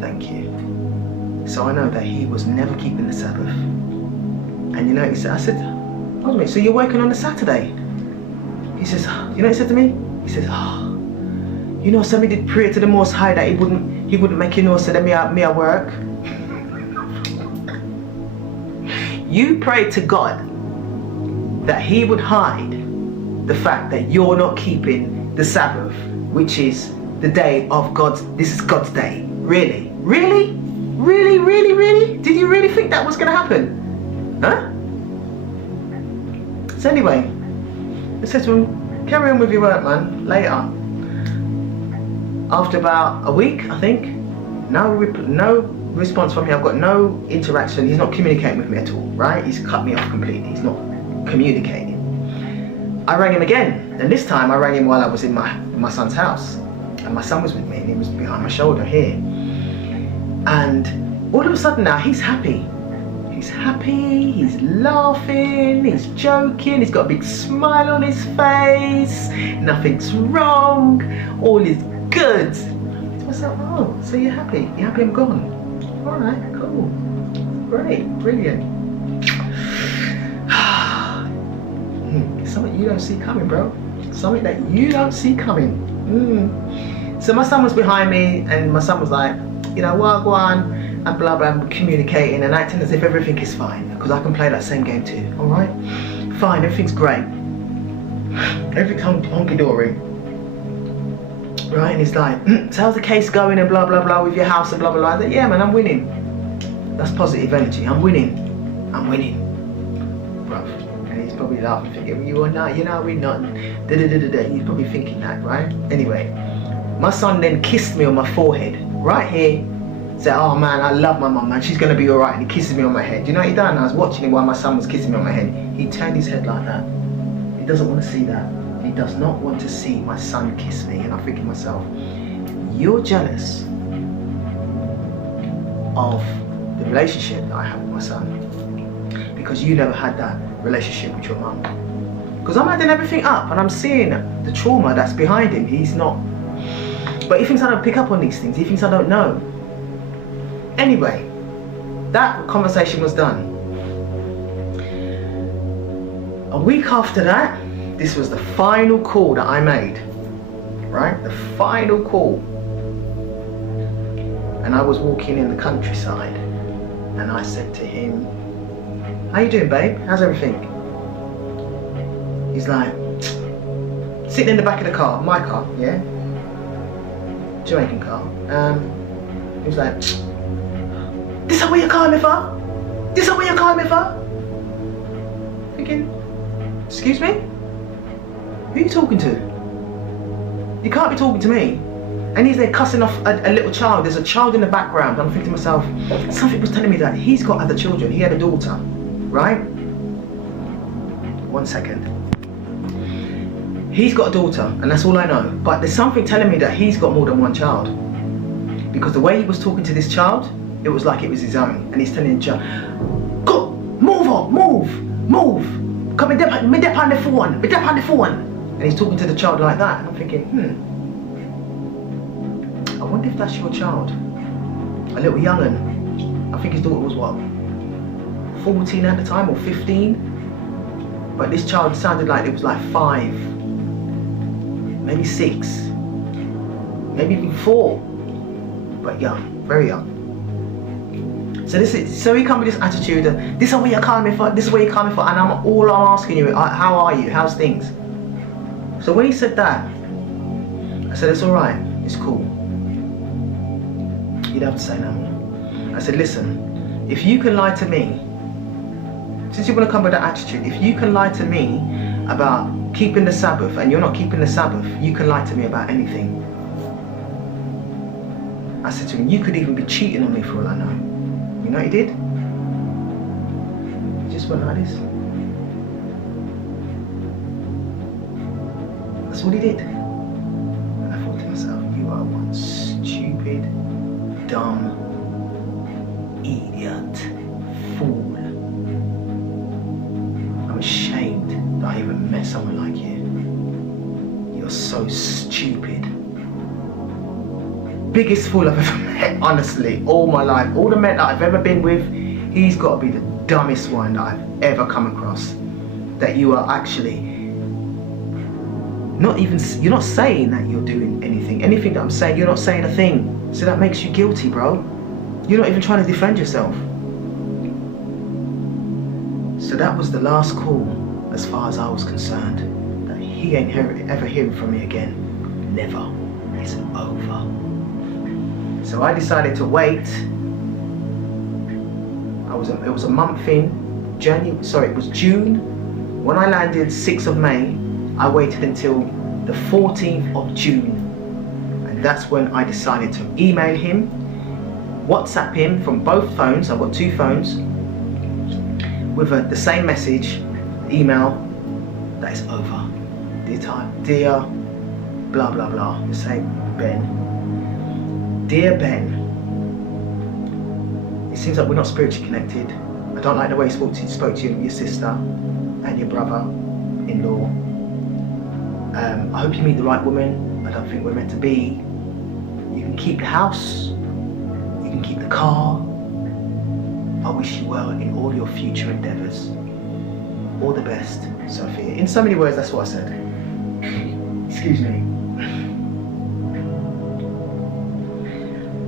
thank you. So I know that he was never keeping the Sabbath. And you know, I said, hold on, so you're working on a Saturday? He says, you know what he said to me? He says, you know, somebody did pray to the Most High that he wouldn't make you know, so that me I work. You pray to God that he would hide the fact that you're not keeping the Sabbath, which is the day of this is God's day. Really? Really? Really, really, really? Did you really think that was going to happen? Huh? So anyway, I said to him, carry on with your work, man, later. After about a week, I think, no response from him. I've got no interaction. He's not communicating with me at all, right? He's cut me off completely. He's not communicating. I rang him again, and this time I rang him while I was in my son's house, and my son was with me, and he was behind my shoulder here. And all of a sudden now, he's happy. He's happy, he's laughing, he's joking, he's got a big smile on his face, nothing's wrong, all is good. So I said, oh, so you're happy? You're happy I'm gone? All right, cool, great, brilliant. Something you don't see coming, bro. Something that you don't see coming. So my son was behind me, and my son was like, you know, well, go on, and blah blah, communicating and acting as if everything is fine, because I can play that same game too. All right, fine, everything's great, everything's honky-dory, right? And he's like, so how's the case going and blah blah blah with your house and blah blah blah. I said, yeah, man, I'm winning. That's positive energy. I'm winning, bruv. And he's probably laughing, thinking, you are not, we're not. He's probably thinking that, right? Anyway, my son then kissed me on my forehead, right here. Said, oh man, I love my mum, man, she's gonna be alright. And he kisses me on my head. You know what he done? I was watching him while my son was kissing me on my head. He turned his head like that. He doesn't want to see that. He does not want to see my son kiss me. And I'm thinking to myself, you're jealous of the relationship that I have with my son, because you never had that relationship with your mum. Because I'm adding everything up and I'm seeing the trauma that's behind him. He's not, but he thinks I don't pick up on these things. He thinks I don't know. Anyway, that conversation was done. A week after that, this was the final call that I made, right? The final call. And I was walking in the countryside, and I said to him, how you doing, babe? How's everything? He's like, sitting in the back of the car, my car, yeah? Jamaican car. He was like, this is what you're calling me for? This is what you're calling me for? Thinking, excuse me? Who are you talking to? You can't be talking to me. And he's there cussing off a little child. There's a child in the background. I'm thinking to myself, something was telling me that he's got other children. He had a daughter, right? 1 second. He's got a daughter, and that's all I know. But there's something telling me that he's got more than one child. Because the way he was talking to this child, it was like it was his own. And he's telling the child, go, move on, move. Come and dip on the phone. And he's talking to the child like that. And I'm thinking, I wonder if that's your child. A little young'un. I think his daughter was what, 14 at the time, or 15? But this child sounded like it was like 5, maybe 6, maybe even 4. But young, very young. So he come with this attitude of, this is what you're calling me for, this is what you're calling me for, and I'm asking you, how are you, how's things? So when he said that, I said, it's alright, it's cool. You don't have to say no more. I said, listen, if you can lie to me, since you want to come with that attitude, if you can lie to me about keeping the Sabbath and you're not keeping the Sabbath, you can lie to me about anything. I said to him, you could even be cheating on me for all I know. You know what he did? He just went like this. That's what he did. And I thought to myself, you are one stupid, dumb, idiot, fool. I'm ashamed that I even met someone like you. You're so stupid. Biggest fool I've ever met, honestly, all my life. All the men that I've ever been with, he's got to be the dumbest one that I've ever come across. That you are actually you're not saying that you're doing anything. Anything that I'm saying, you're not saying a thing. So that makes you guilty, bro. You're not even trying to defend yourself. So that was the last call, as far as I was concerned. That he ain't ever hearing from me again. Never. it's over. So I decided to wait. It was a month in, it was June. When I landed 6th of May, I waited until the 14th of June. And that's when I decided to email him, WhatsApp him from both phones. I've got 2 phones, with the same message, email, that is over. Dear, blah, blah, blah. Just say, Ben. Dear Ben, it seems like we're not spiritually connected. I don't like the way you spoke to your sister and your brother-in-law. I hope you meet the right woman. I don't think we're meant to be. You can keep the house. You can keep the car. I wish you well in all your future endeavours. All the best, Sophia. In so many words, that's what I said. Excuse me.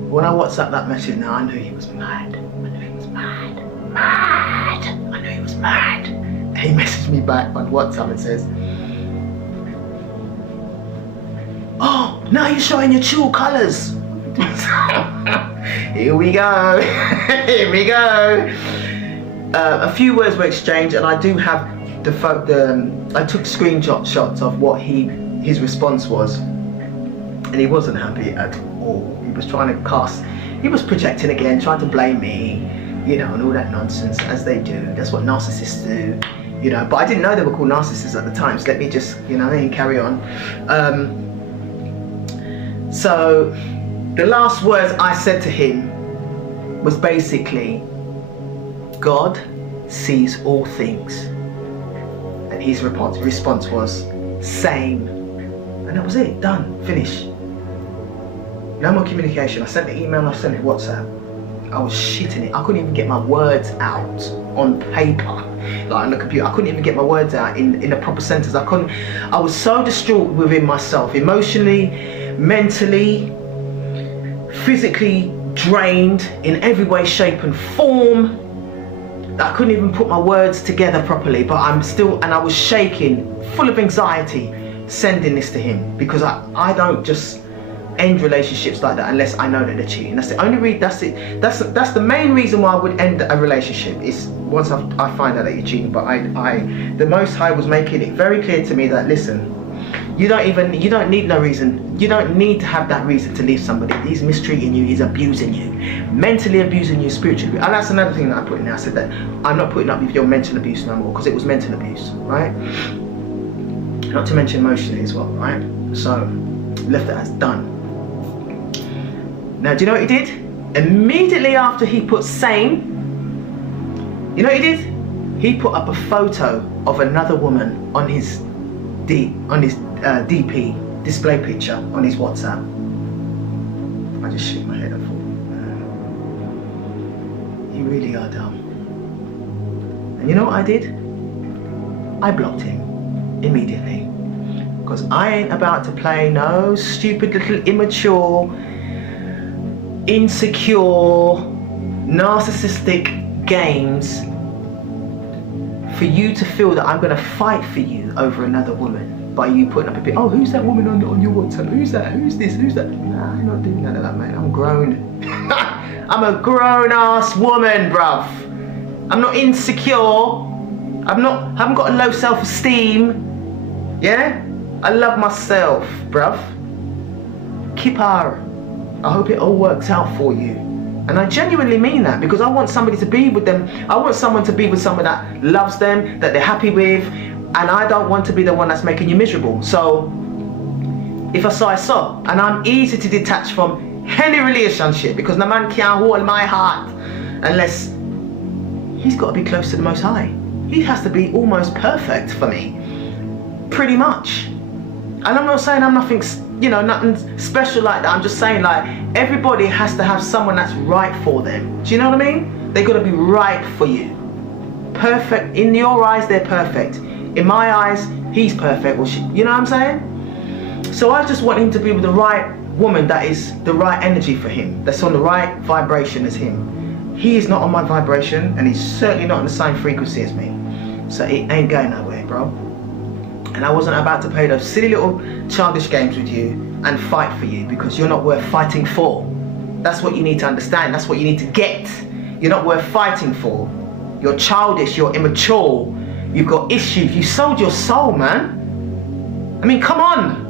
When I WhatsApped that message now, I knew he was mad. I knew he was mad. Mad! I knew he was mad. He messaged me back on WhatsApp and says, oh, now you're showing your true colours. Here we go. Here we go. A few words were exchanged, and I do have I took screenshots of what his response was, and he wasn't happy at all. He was trying to he was projecting again, trying to blame me, and all that nonsense, as they do. That's what narcissists do, but I didn't know they were called narcissists at the time, so let me just, carry on. So the last words I said to him was basically, God sees all things. And his response was, same. And that was it, done, finish. No more communication. I sent the email, I sent the WhatsApp. I was shitting it. I couldn't even get my words out on paper, like on the computer. I couldn't even get my words out in a proper sentence. I was so distraught within myself, emotionally, mentally, physically drained in every way, shape and form, that I couldn't even put my words together properly. But I was shaking, full of anxiety, sending this to him, because I don't just end relationships like that unless I know that they're cheating. That's the only reason. That's the main reason why I would end a relationship, is once I find out that you're cheating. But the Most High was making it very clear to me that, listen, you don't need no reason. You don't need to have that reason to leave somebody. He's mistreating you, he's abusing you, mentally abusing you, spiritually. And that's another thing that I put in there. I said that I'm not putting up with your mental abuse no more, because it was mental abuse, right? Not to mention emotionally as well, right? So left it as done. Now, do you know what he did? Immediately after he put same, you know what he did? He put up a photo of another woman on his DP, display picture, on his WhatsApp. I just shook my head and thought, you really are dumb. And you know what I did? I blocked him immediately, because I ain't about to play no stupid little immature, insecure, narcissistic games for you to feel that I'm going to fight for you over another woman by you putting up a bit, oh, who's that woman on your WhatsApp? Who's that? Who's this? Who's that? Nah, I'm not doing none of that, mate. I'm grown. I'm a grown-ass woman, bruv. I'm not insecure. I haven't got a low self-esteem. Yeah? I love myself, bruv. Kippar. I hope it all works out for you. And I genuinely mean that, because I want somebody to be with them. I want someone to be with someone that loves them, that they're happy with, and I don't want to be the one that's making you miserable. So, if I saw, and I'm easy to detach from any relationship, because no man can hold my heart unless he's got to be close to the Most High. He has to be almost perfect for me, pretty much. And I'm not saying I'm nothing special like that. I'm just saying, like, everybody has to have someone that's right for them. Do you know what I mean? They got to be right for you. Perfect. In your eyes, they're perfect. In my eyes, he's perfect. Well, you know what I'm saying? So I just want him to be with the right woman that is the right energy for him, that's on the right vibration as him. He is not on my vibration, and he's certainly not on the same frequency as me. So it ain't going nowhere, bro. And I wasn't about to play those silly little childish games with you and fight for you, because you're not worth fighting for. That's what you need to understand. That's what you need to get. You're not worth fighting for. You're childish, you're immature, you've got issues. You sold your soul, man. I mean, come on.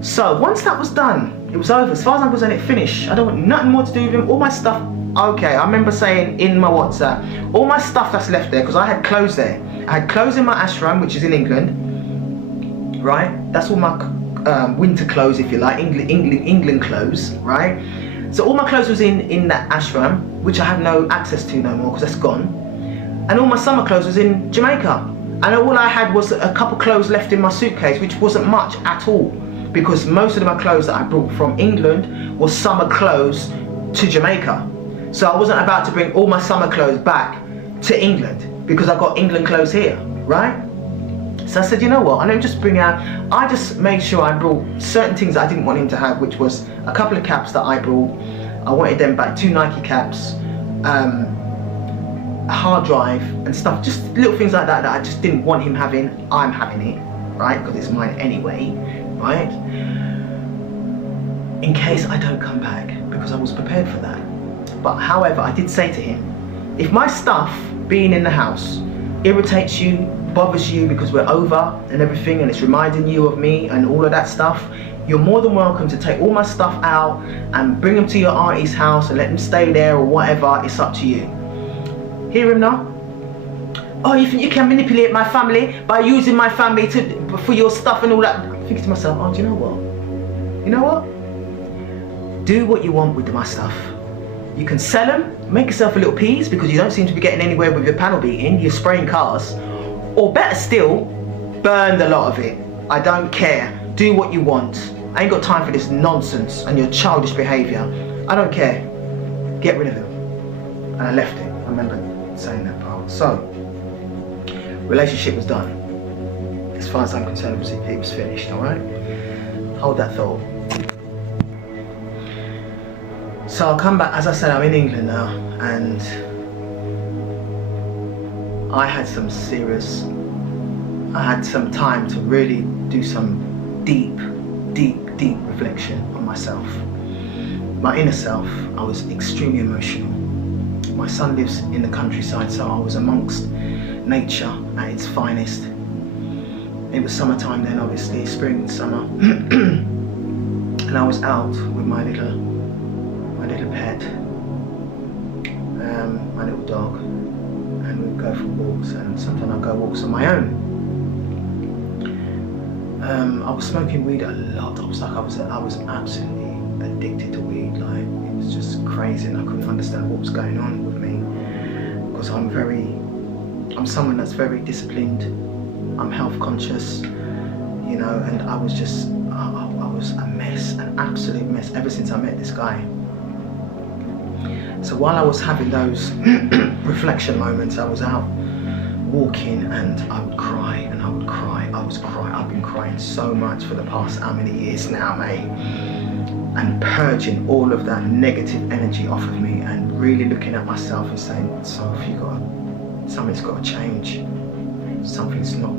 So once that was done, it was over. As far as I'm concerned, it finished. I don't want nothing more to do with him. All my stuff, okay, I remember saying in my WhatsApp, all my stuff that's left there, because I had clothes there. I had clothes in my ashram, which is in England, right? That's all my winter clothes, if you like, England clothes, right? So all my clothes was in that ashram, which I have no access to no more because that's gone. And all my summer clothes was in Jamaica. And all I had was a couple clothes left in my suitcase, which wasn't much at all, because most of my clothes that I brought from England was summer clothes to Jamaica. So I wasn't about to bring all my summer clothes back to England because I've got England clothes here, right? So I said, you know what, I don't just bring out, I just made sure I brought certain things that I didn't want him to have, which was a couple of caps that I brought. I wanted them back, 2 Nike caps, a hard drive and stuff, just little things like that that I just didn't want him having. I'm having it, right, because it's mine anyway, right? In case I don't come back, because I was prepared for that. But however, I did say to him, if my stuff being in the house irritates you, bothers you because we're over and everything, and it's reminding you of me and all of that stuff, you're more than welcome to take all my stuff out and bring them to your auntie's house and let them stay there or whatever. It's up to you. Hear him now? Oh, you think you can manipulate my family by using my family for your stuff and all that? I'm thinking to myself, oh, do you know what? You know what? Do what you want with my stuff. You can sell them, make yourself a little piece because you don't seem to be getting anywhere with your panel beating, you're spraying cars. Or better still, burn the lot of it. I don't care. Do what you want. I ain't got time for this nonsense and your childish behaviour. I don't care. Get rid of him. And I left it. I remember saying that part. So, relationship was done. As far as I'm concerned, it was finished, alright? Hold that thought. So I'll come back, as I said, I'm in England now, and I had some time to really do some deep reflection on myself. My inner self, I was extremely emotional. My son lives in the countryside, so I was amongst nature at its finest. It was summertime then, obviously, spring, summer. And I was out with my little pet, my little dog, and we'd go for walks, and sometimes I'd go walks on my own. I was smoking weed a lot. I was absolutely addicted to weed. Like, it was just crazy, and I couldn't understand what was going on with me, because I'm someone that's very disciplined. I'm health conscious, you know, and I was a mess, an absolute mess ever since I met this guy. So while I was having those reflection moments, I was out walking and I would cry and I would cry. I've been crying so much for the past how many years now, mate? And purging all of that negative energy off of me and really looking at myself and saying, Soph, something's got to change. Something's not,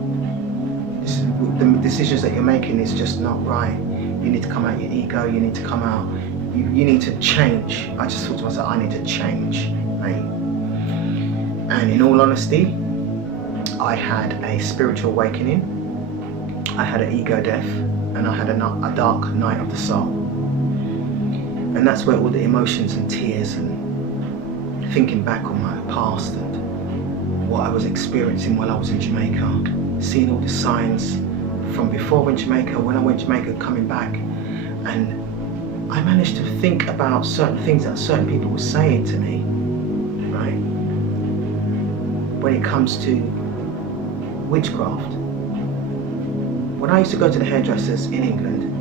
the decisions that you're making is just not right. You need to come out your ego, you need to come out, you need to change. I just thought to myself, I need to change, mate. And in all honesty, I had a spiritual awakening, I had an ego death, and I had a dark night of the soul. And that's where all the emotions and tears and thinking back on my past and what I was experiencing while I was in Jamaica, seeing all the signs from before I went to Jamaica, when I went to Jamaica, coming back, and I managed to think about certain things that certain people were saying to me, right? When it comes to witchcraft. When I used to go to the hairdressers in England,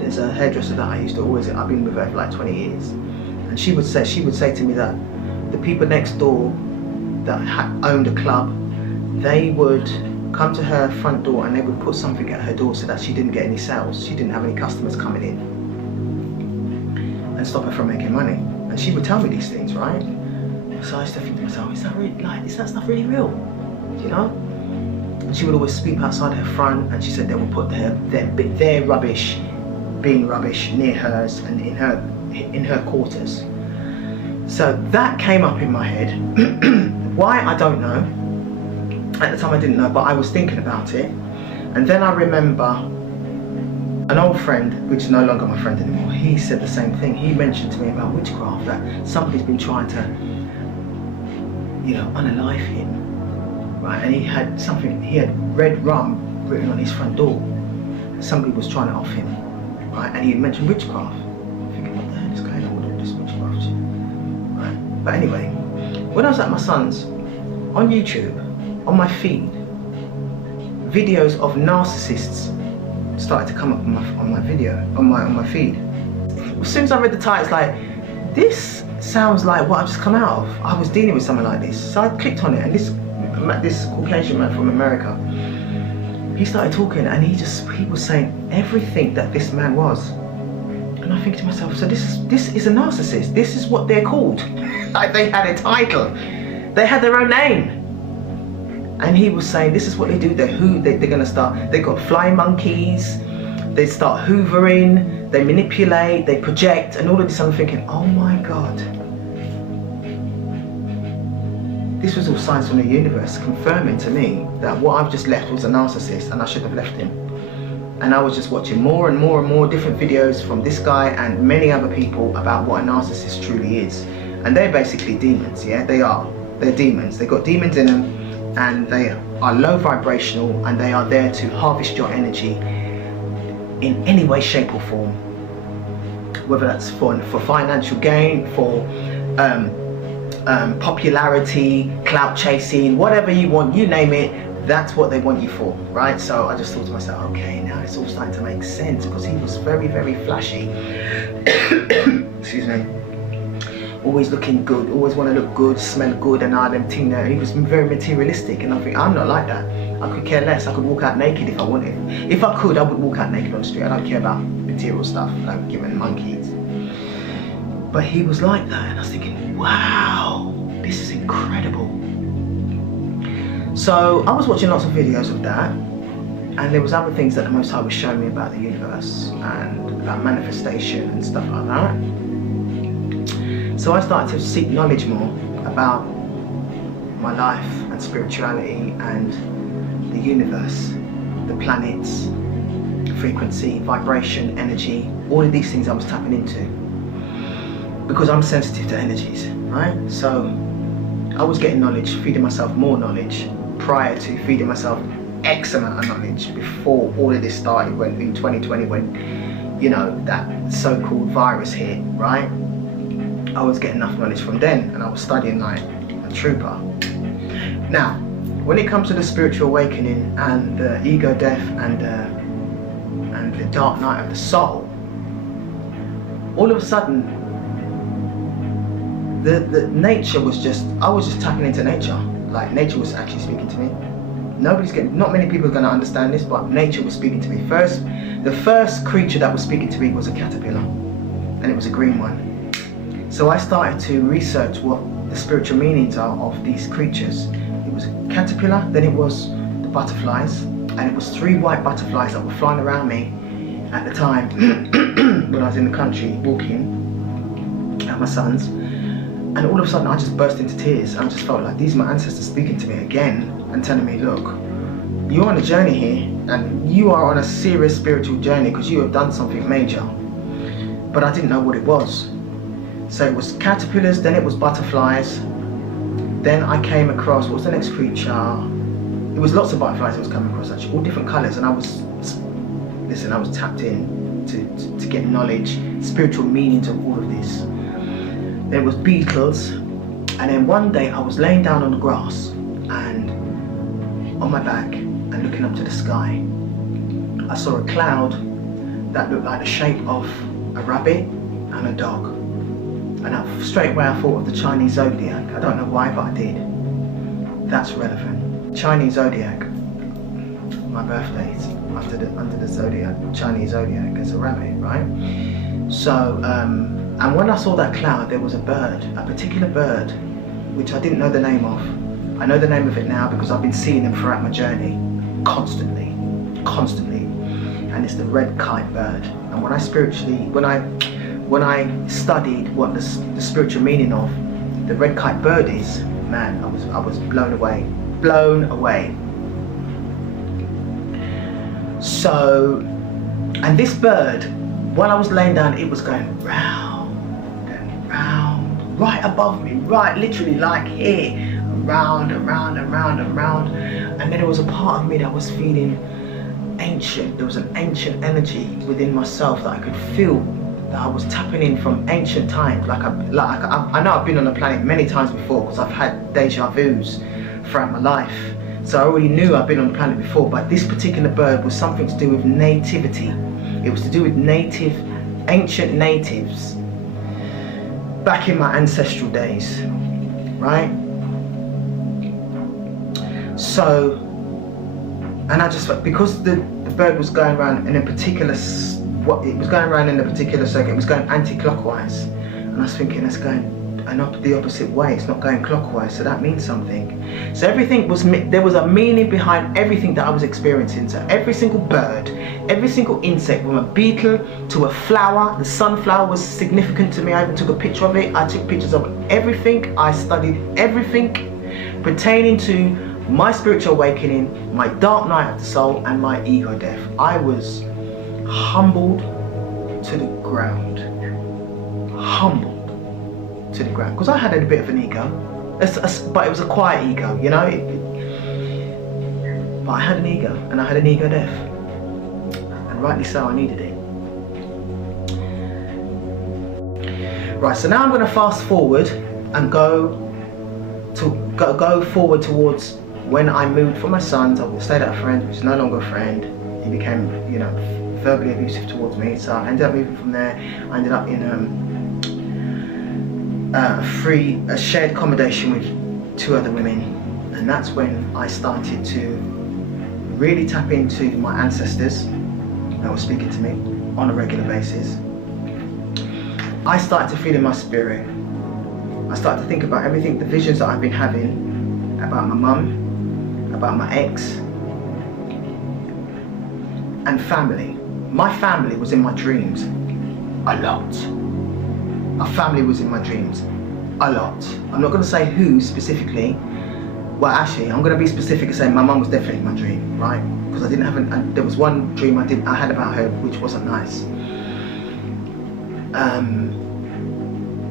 there's a hairdresser that I used to always, I've been with her for like 20 years, and she would say to me that the people next door that owned a club, they would come to her front door and they would put something at her door so that she didn't get any sales, she didn't have any customers coming in, and stop her from making money. And she would tell me these things, right? So I used to think to myself, is that stuff really real? You know? she would always sweep outside her front, and she said they would put their rubbish, being rubbish, near hers and in her quarters. So that came up in my head. Why, I don't know. At the time I didn't know, but I was thinking about it. And then I remember an old friend, which is no longer my friend anymore, he said the same thing. He mentioned to me about witchcraft, that somebody's been trying to, unalive him, right? And he had red rum written on his front door. Somebody was trying to off him, right? And he had mentioned witchcraft. I'm thinking, what the hell is going on with all this witchcraft shit, right? But anyway, when I was at my son's, on YouTube, on my feed, videos of narcissists started to come up on my feed. As soon as I read the title, it's like, this sounds like what I've just come out of. I was dealing with something like this. So I clicked on it, and this Caucasian man from America, he started talking, and he was saying everything that this man was. And I think to myself, so this is a narcissist. This is what they're called. Like, they had a title. They had their own name. And he was saying, this is what they do. They're going to start, they've got flying monkeys, they start hoovering, they manipulate, they project, and all of this. I'm thinking, oh my God. This was all signs from the universe confirming to me that what I've just left was a narcissist, and I should have left him. And I was just watching more and more and more different videos from this guy and many other people about what a narcissist truly is. And they're basically demons, yeah? They're demons. They've got demons in them, and they are low vibrational, and they are there to harvest your energy in any way, shape or form. Whether that's for financial gain, for popularity, clout chasing, whatever you want, you name it, that's what they want you for, right? So I just thought to myself, okay, now it's all starting to make sense, because he was very, very flashy. Excuse me. Always looking good, always want to look good, smell good, and all them thing there. He was very materialistic, and I think, I'm not like that. I could care less. I could walk out naked if I wanted. If I could, I would walk out naked on the street. I don't care about material stuff, like giving monkeys. But he was like that, and I was thinking, wow, this is incredible. So I was watching lots of videos of that, and there was other things that the Most High was showing me about the universe and about manifestation and stuff like that. So I started to seek knowledge more about my life and spirituality and the universe, the planets, frequency, vibration, energy, all of these things I was tapping into, because I'm sensitive to energies, right? So I was getting knowledge, feeding myself more knowledge prior to feeding myself X amount of knowledge before all of this started, when in 2020, when, that so-called virus hit, right? I was getting enough knowledge from then, and I was studying like a trooper. Now, when it comes to the spiritual awakening and the ego death and the dark night of the soul, all of a sudden, the nature was I was just tapping into nature. Like, nature was actually speaking to me. Not many people are going to understand this, but nature was speaking to me. The first creature that was speaking to me was a caterpillar, and it was a green one. So I started to research what the spiritual meanings are of these creatures. It was a caterpillar, then it was the butterflies, and it was 3 white butterflies that were flying around me at the time when I was in the country walking at my son's. And all of a sudden I just burst into tears. I just felt like these are my ancestors speaking to me again and telling me, look, you're on a journey here, and you are on a serious spiritual journey because you have done something major. But I didn't know what it was. So it was caterpillars, then it was butterflies. Then I came across, what was the next creature? It was lots of butterflies I was coming across, actually, all different colours. And I was tapped in to get knowledge, spiritual meanings of all of this. Then it was beetles. And then one day I was laying down on the grass and on my back and looking up to the sky. I saw a cloud that looked like the shape of a rabbit and a dog. And straight away I thought of the Chinese zodiac. I don't know why, but I did. That's relevant. Chinese zodiac. My birthday is under the zodiac, Chinese zodiac, as a rabbit, right? So, and when I saw that cloud, there was a bird, a particular bird, which I didn't know the name of. I know the name of it now because I've been seeing them throughout my journey. constantly. And it's the red kite bird. And when I studied what the spiritual meaning of the red kite bird is, man, I was blown away. So, and this bird, while I was laying down, it was going round and round, right above me, right, literally like here, round and round and round and round. And then there was a part of me that was feeling ancient. There was an ancient energy within myself that I could feel, that I was tapping in from ancient times. Like I know I've been on the planet many times before, because I've had deja vus throughout my life. So I already knew I'd been on the planet before, but this particular bird was something to do with nativity. It was to do with ancient natives back in my ancestral days, right? So, and I just, because the bird was going around in a particular, it was going around in a particular circuit, it was going anti-clockwise, and I was thinking, that's going the opposite way, it's not going clockwise, so that means something. So everything was, there was a meaning behind everything that I was experiencing. So every single bird, every single insect, from a beetle to a flower, the sunflower was significant to me. I even took a picture of it. I took pictures of everything. I studied everything pertaining to my spiritual awakening, my dark night of the soul, and my ego death. I was humbled to the ground. Humbled to the ground, because I had a bit of an ego, but it was a quiet ego, you know. But I had an ego, and I had an ego death, and rightly so. I needed it. Right, so now I'm going to fast forward and go forward towards when I moved from my sons. I stayed at a friend, which is no longer a friend. He became, you know, verbally abusive towards me. So I ended up moving from there. I ended up in a shared accommodation with 2 other women, and that's when I started to really tap into my ancestors that were speaking to me on a regular basis. I started to feel in my spirit. I started to think about everything, the visions that I've been having about my mum, about my ex, and family. My family was in my dreams a lot. My family was in my dreams a lot. I'm not going to say who specifically. Well, actually, I'm going to be specific and say my mum was definitely in my dream, right? Because I didn't have there was one dream I had about her which wasn't nice.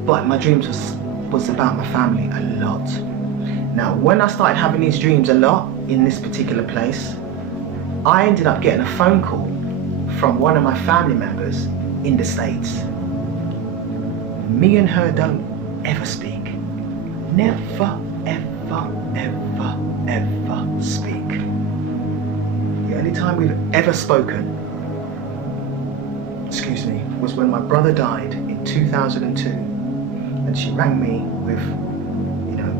But my dreams was about my family a lot. Now, when I started having these dreams a lot in this particular place, I ended up getting a phone call from one of my family members in the States. Me and her don't ever speak. Never, ever, ever, ever speak. The only time we've ever spoken, excuse me, was when my brother died in 2002, and she rang me with, you know,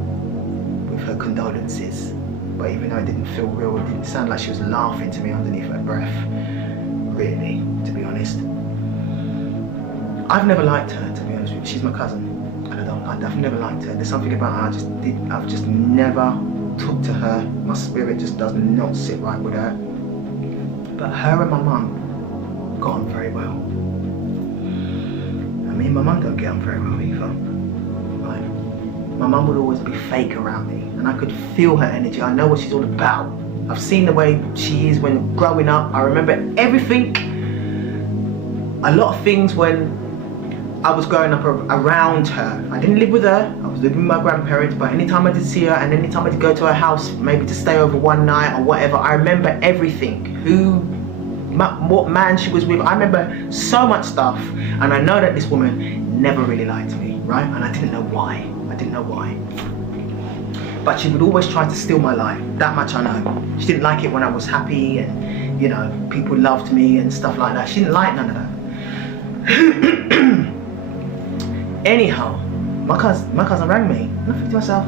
with her condolences. But even though it didn't feel real, it didn't sound like she was laughing to me underneath her breath, really, to be honest. I've never liked her, to be honest with you. She's my cousin, and I've never liked her. There's something about her I've just never took to her. My spirit just does not sit right with her. But her and my mum got on very well. I mean, my mum don't get on very well either. Right? My mum would always be fake around me, and I could feel her energy. I know what she's all about. I've seen the way she is when growing up. I remember everything. A lot of things when I was growing up around her. I didn't live with her, I was living with my grandparents, but anytime I did see her, and anytime I did go to her house, maybe to stay over one night or whatever, I remember everything. What man she was with. I remember so much stuff, and I know that this woman never really liked me, right? And I didn't know why. But she would always try to steal my life. That much I know. She didn't like it when I was happy and, you know, people loved me and stuff like that. She didn't like none of that. Anyhow, my cousin rang me, and I think to myself,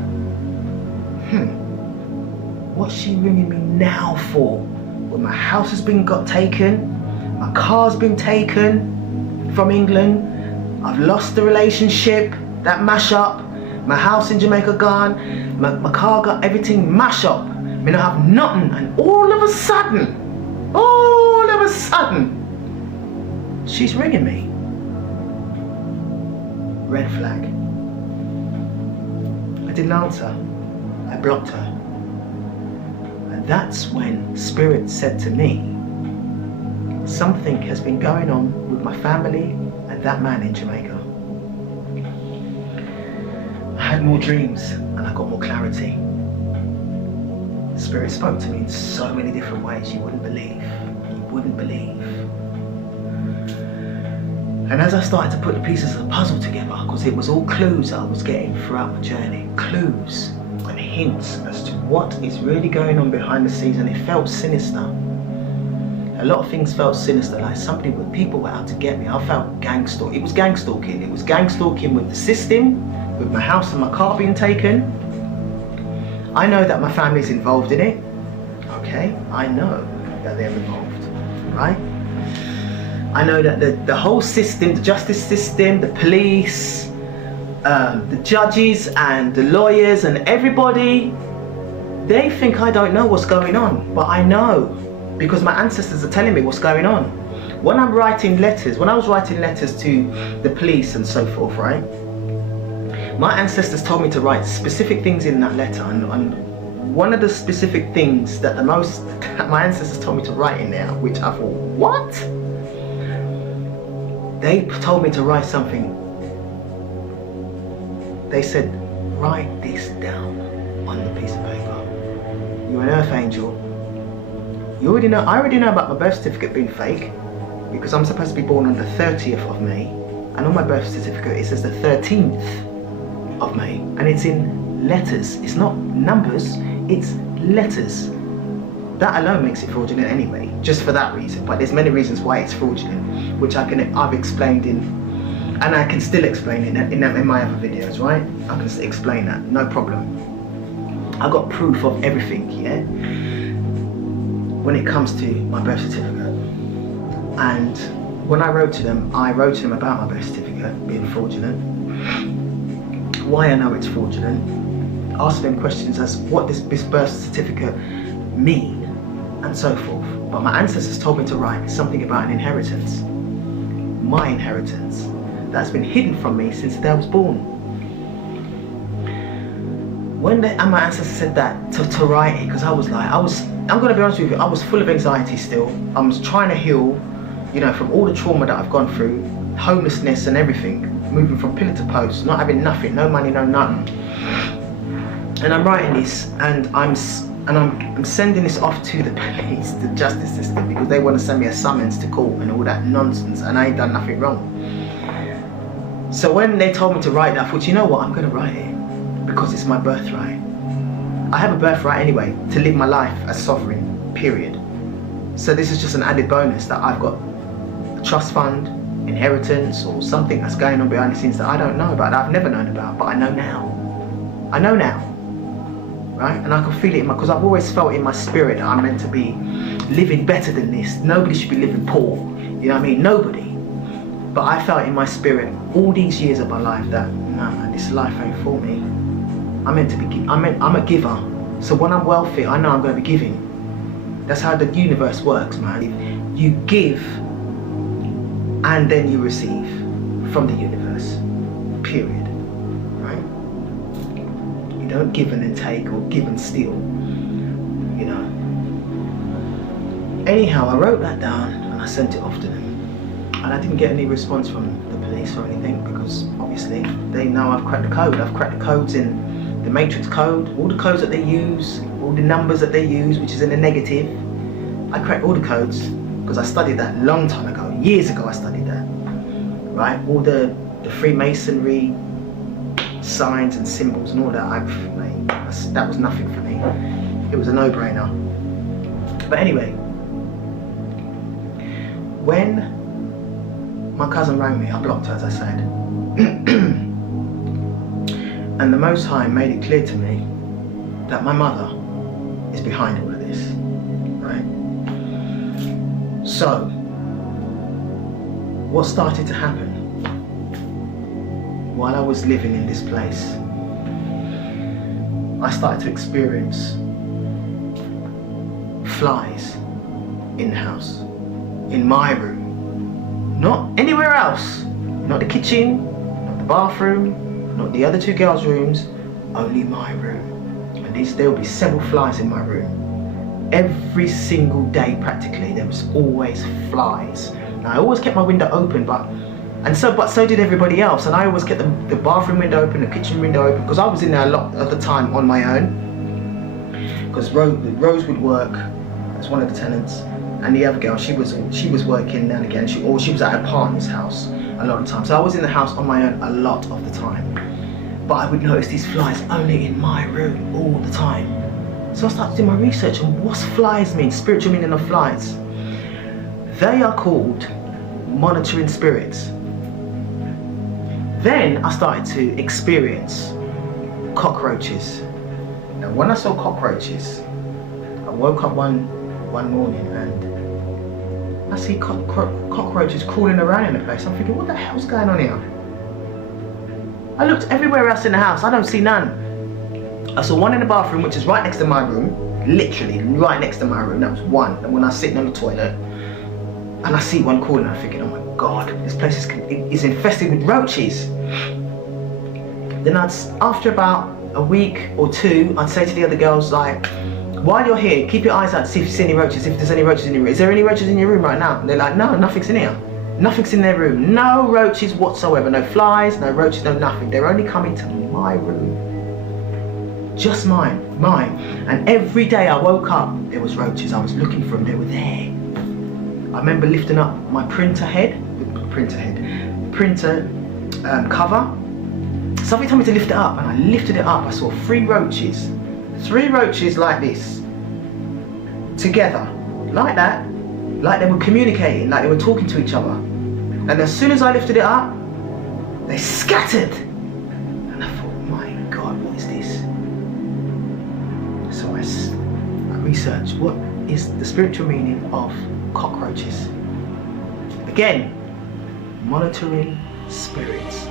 what's she ringing me now for? Well, my house has been taken, my car's been taken from England, I've lost the relationship, that mash up, my house in Jamaica gone, my car got everything mash up. Me not have nothing, and all of a sudden, she's ringing me. Red flag. I didn't answer. I blocked her. And that's when Spirit said to me, something has been going on with my family and that man in Jamaica. I had more dreams and I got more clarity. Spirit spoke to me in so many different ways you wouldn't believe. You wouldn't believe. And as I started to put the pieces of the puzzle together, because it was all clues I was getting throughout my journey, clues and hints as to what is really going on behind the scenes, and it felt sinister. A lot of things felt sinister, like people were out to get me. I felt gang stalking. It was gang stalking. It was gang stalking with the system, with my house and my car being taken. I know that my family's involved in it. Okay, I know that they're involved, right? I know that the whole system, the justice system, the police, the judges and the lawyers and everybody, they think I don't know what's going on, but I know, because my ancestors are telling me what's going on. When I was writing letters to the police and so forth, right? My ancestors told me to write specific things in that letter, and one of the specific things that my ancestors told me to write in there, which I thought, what? They told me to write something. They said, write this down on the piece of paper. You're an earth angel. I already know about my birth certificate being fake, because I'm supposed to be born on the 30th of May, and on my birth certificate it says the 13th of May, and it's in letters. It's not numbers, it's letters. That alone makes it fraudulent anyway, just for that reason. But there's many reasons why it's fraudulent, which I've explained in, and I can still explain in my other videos, right? I can explain that, no problem. I got proof of everything, yeah? When it comes to my birth certificate. And when I wrote to them about my birth certificate being fraudulent, why I know it's fraudulent, asked them questions as what does this birth certificate mean, and so forth. But my ancestors told me to write something about an inheritance, my inheritance, that's been hidden from me since the day I was born. And my ancestors said that to write it, because I'm gonna be honest with you, I was full of anxiety still. I was trying to heal, from all the trauma that I've gone through, homelessness and everything, moving from pillar to post, not having nothing, no money, no nothing. And I'm writing this, and I'm sending this off to the police, the justice system, because they want to send me a summons to court and all that nonsense, and I ain't done nothing wrong. So when they told me to write that, I thought, you know what, I'm gonna write it, because it's my birthright. I have a birthright anyway, to live my life as sovereign, period. So this is just an added bonus that I've got a trust fund, inheritance, or something that's going on behind the scenes that I don't know about, that I've never known about, but I know now. Right? And I can feel it because I've always felt in my spirit that I'm meant to be living better than this. Nobody should be living poor. You know what I mean? Nobody. But I felt in my spirit all these years of my life that, no man, this life ain't for me. I'm a giver. So when I'm wealthy, I know I'm going to be giving. That's how the universe works, man. You give and then you receive from the universe, period, right? You don't give and then take, or give and steal, Anyhow, I wrote that down and I sent it off to them. And I didn't get any response from the police or anything, because obviously they know I've cracked the code. I've cracked the codes in the matrix code, all the codes that they use, all the numbers that they use, which is in the negative. I cracked all the codes because I studied that a long time ago. Years ago I studied that, right? All the Freemasonry signs and symbols and all that, that was nothing for me. It was a no-brainer. But anyway, when my cousin rang me, I blocked her, as I said. And the Most High made it clear to me that my mother is behind all of this, right? So, what started to happen while I was living in this place, I started to experience flies in the house, in my room, not anywhere else, not the kitchen, not the bathroom, not the other two girls' rooms, only my room. And there will be several flies in my room. Every single day practically there was always flies. Now I always kept my window open, but so did everybody else, and I always kept the bathroom window open, the kitchen window open, because I was in there a lot of the time on my own, because Rose would work as one of the tenants, and the other girl, she was working now and again, she was at her partner's house a lot of the time, so I was in the house on my own a lot of the time. But I would notice these flies only in my room all the time. So I started doing my research on what's flies mean, spiritual meaning of flies. They are called monitoring spirits. Then I started to experience cockroaches. Now when I saw cockroaches, I woke up one morning and I see cockroaches crawling around in the place. I'm thinking, what the hell's going on here? I looked everywhere else in the house, I don't see none. I saw one in the bathroom, which is right next to my room, literally right next to my room, that was one. And when I was sitting on the toilet, and I see one crawling, I'm thinking, oh my God, this place is infested with roaches. Then after about a week or two, I'd say to the other girls, like, while you're here, keep your eyes out to see if you see any roaches, if there's any roaches in your room. Is there any roaches in your room right now? And they're like, no, nothing's in here. Nothing's in their room. No roaches whatsoever. No flies, no roaches, no nothing. They're only coming to my room. Just mine. And every day I woke up, there was roaches. I was looking for them, they were there. I remember lifting up my printer cover. Somebody told me to lift it up, and I lifted it up. I saw 3 roaches like this, together, like that, like they were communicating, like they were talking to each other. And as soon as I lifted it up, they scattered. And I thought, my God, what is this? So I researched, what is the spiritual meaning of cockroaches? Again, monitoring spirits.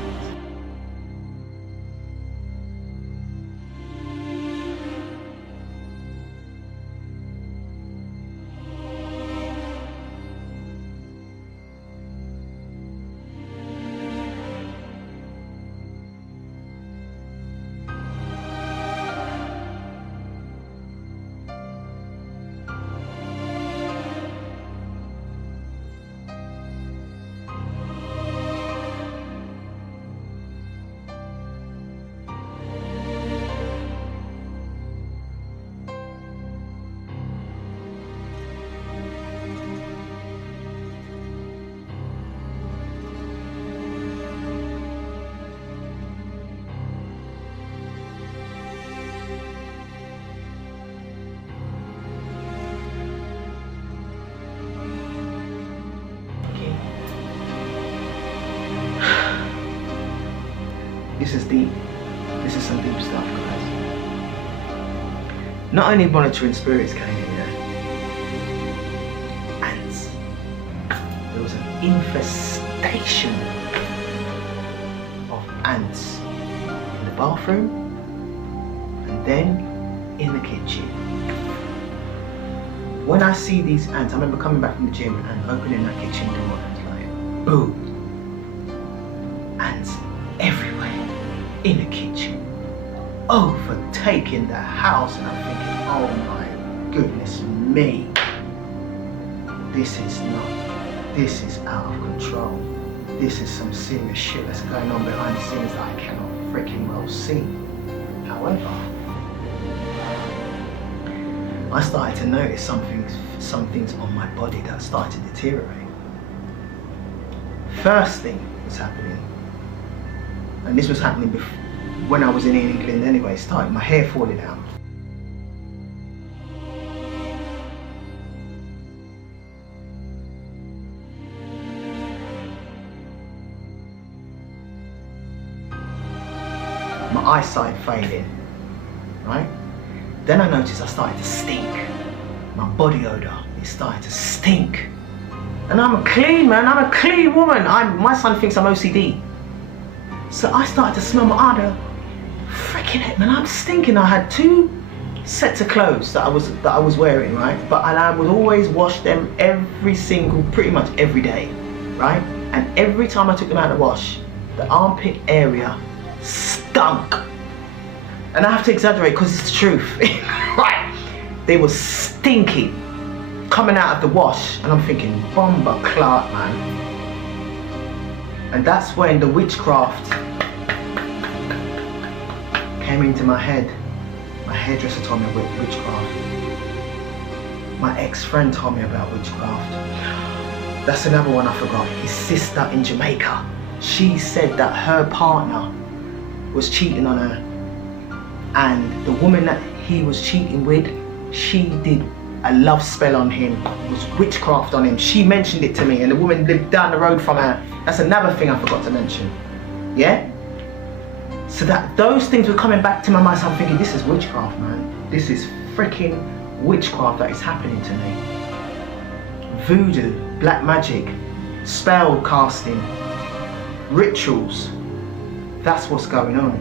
This is deep. This is some deep stuff, guys. Not only monitoring spirits came in there, ants. There was an infestation of ants in the bathroom and then in the kitchen. When I see these ants, I remember coming back from the gym and opening that kitchen door and it's like, boom, ants everywhere. In the kitchen, overtaking the house, and I'm thinking, oh my goodness me, this is out of control. This is some serious shit that's going on behind the scenes that I cannot freaking well see. However, I started to notice some things on my body that started to deteriorate. First thing was happening, and this was happening when I was in England anyway, started my hair falling out. My eyesight fading, right? Then I noticed I started to stink. My body odor, it started to stink. And I'm a clean man, I'm a clean woman. My son thinks I'm OCD. So I started to smell my odor. Freaking heck, man, I'm stinking. I had 2 sets of clothes that I was wearing, right? And I would always wash them pretty much every day, right? And every time I took them out of the wash, the armpit area stunk. And I have to exaggerate because it's the truth, right? They were stinky coming out of the wash, and I'm thinking, bomba clot, man. And that's when the witchcraft came into my head. My hairdresser told me about witchcraft. My ex-friend told me about witchcraft. That's another one I forgot. His sister in Jamaica. She said that her partner was cheating on her, and the woman that he was cheating with, she did a love spell on him. It was witchcraft on him. She mentioned it to me, and the woman lived down the road from her. That's another thing I forgot to mention. Yeah? So that those things were coming back to my mind, so I'm thinking, this is witchcraft, man. This is freaking witchcraft that is happening to me. Voodoo, black magic, spell casting, rituals. That's what's going on.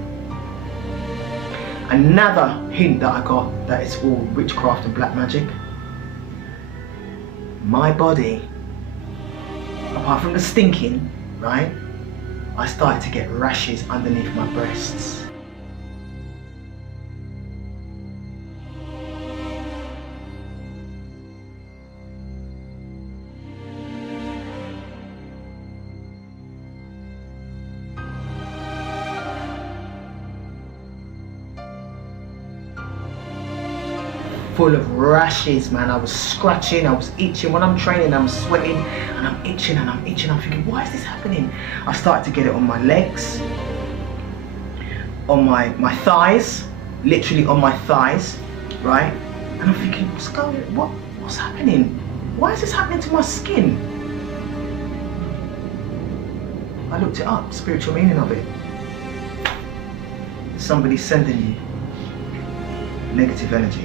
Another hint that I got that it's all witchcraft and black magic. My body, apart from the stinking, right? I started to get rashes underneath my breasts. Full of rashes, man. I was scratching, I was itching. When I'm training, I'm sweating and I'm itching and I'm itching. I'm thinking, why is this happening? I started to get it on my legs, on my thighs, literally on my thighs, right? And I'm thinking, what's happening? Why is this happening to my skin? I looked it up, spiritual meaning of it. Somebody's sending you negative energy.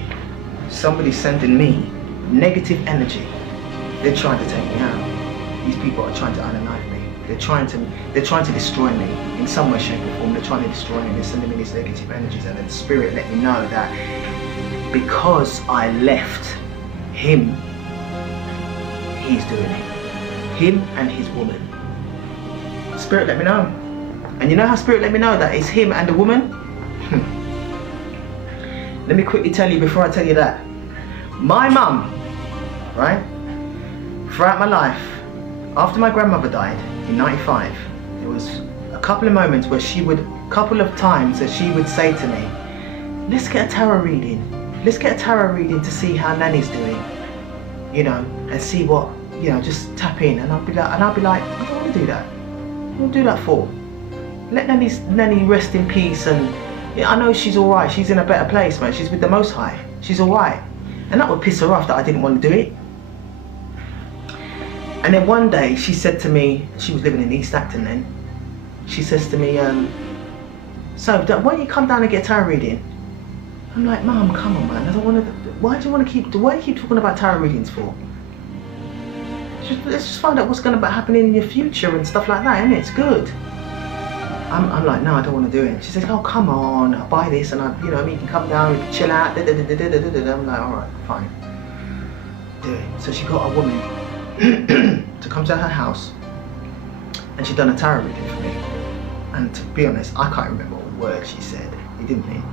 Somebody's sending me negative energy. They're trying to take me out. These people are trying to unalive me. They're trying to destroy me in some way, shape or form. They're trying to destroy me. They're sending me these negative energies, and then the spirit let me know that because I left him, he's doing it. Him and his woman. Spirit let me know. And you know how spirit let me know that it's him and the woman? Let me quickly tell you before I tell you that. My mum, right, throughout my life, after my grandmother died in 95, there was a couple of moments where couple of times that she would say to me, let's get a tarot reading. Let's get a tarot reading to see how Nanny's doing, you know, and see what, you know, just tap in. And I'll be like, I don't want to do that. What do I do that for? Let Nanny rest in peace, and yeah, I know she's alright, she's in a better place, man. She's with the Most High. She's alright. And that would piss her off that I didn't want to do it. And then one day she said to me, she was living in East Acton then, she says to me, so why don't you come down and get a tarot reading? I'm like, Mum, come on, man. I don't want to. Why do you keep talking about tarot readings for? Let's just find out what's going to happen in your future and stuff like that, innit? It's good. I'm like, no, I don't want to do it. She says, oh, come on, I'll buy this, and you know, you can come down, you can chill out. I'm like, all right, fine, do it. So she got a woman to come to her house, and she done a tarot reading for me. And to be honest, I can't remember what word she said. It didn't mean,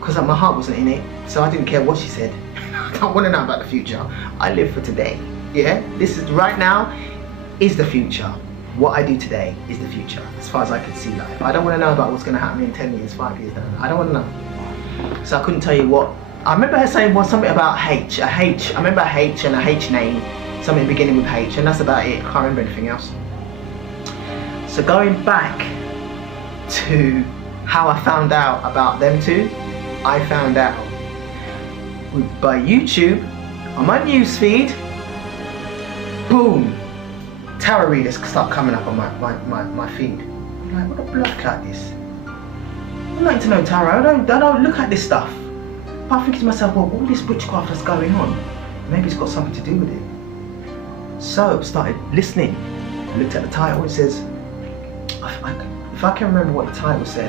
because my heart wasn't in it, so I didn't care what she said. I don't want to know about the future. I live for today. Yeah, this is right now is the future. What I do today is the future, as far as I can see life. I don't want to know about what's going to happen in 10 years, 5 years down. I don't want to know. So I couldn't tell you what. I remember her saying something about H. I remember a H and a H name, something beginning with H, and that's about it. I can't remember anything else. So going back to how I found out about them two, I found out by YouTube, on my newsfeed, boom, tarot readers start coming up on my feed. I'm like, what a blood clot this? I'm not into no tarot, I don't look at this stuff. But I think to myself, well, all this witchcraft that's going on, maybe it's got something to do with it. So I started listening, I looked at the title, it says, if I can remember what the title said,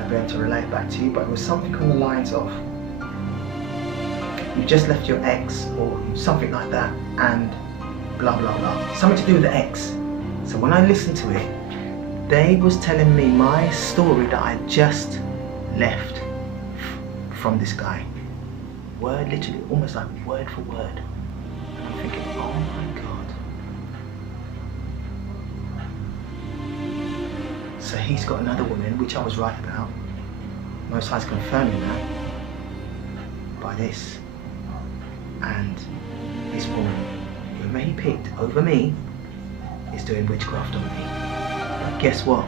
I'd be able to relate back to you, but it was something on the lines of you've just left your ex or something like that, and blah blah blah, something to do with the ex. So when I listened to it, they was telling me my story that I just left from this guy, word, literally almost like word for word. And I'm thinking, oh my god. So he's got another woman, which I was right about. Most High's confirming that by this. And this woman, whoever he picked over me, is doing witchcraft on me. But guess what?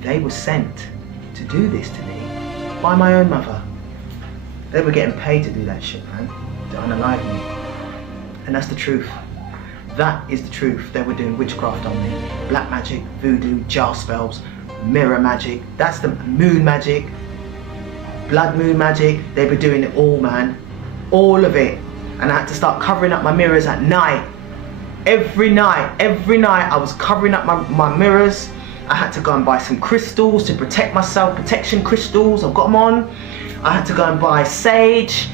They were sent to do this to me by my own mother. They were getting paid to do that shit, man. To unalive me. And that's the truth. That is the truth. They were doing witchcraft on me. Black magic, voodoo, jar spells, mirror magic. That's the moon magic. Blood moon magic. They were doing it all, man. All of it. And I had to start covering up my mirrors at night. Every night I was covering up my mirrors. I had to go and buy some crystals to protect myself, protection crystals. I've got them on. I had to go and buy sage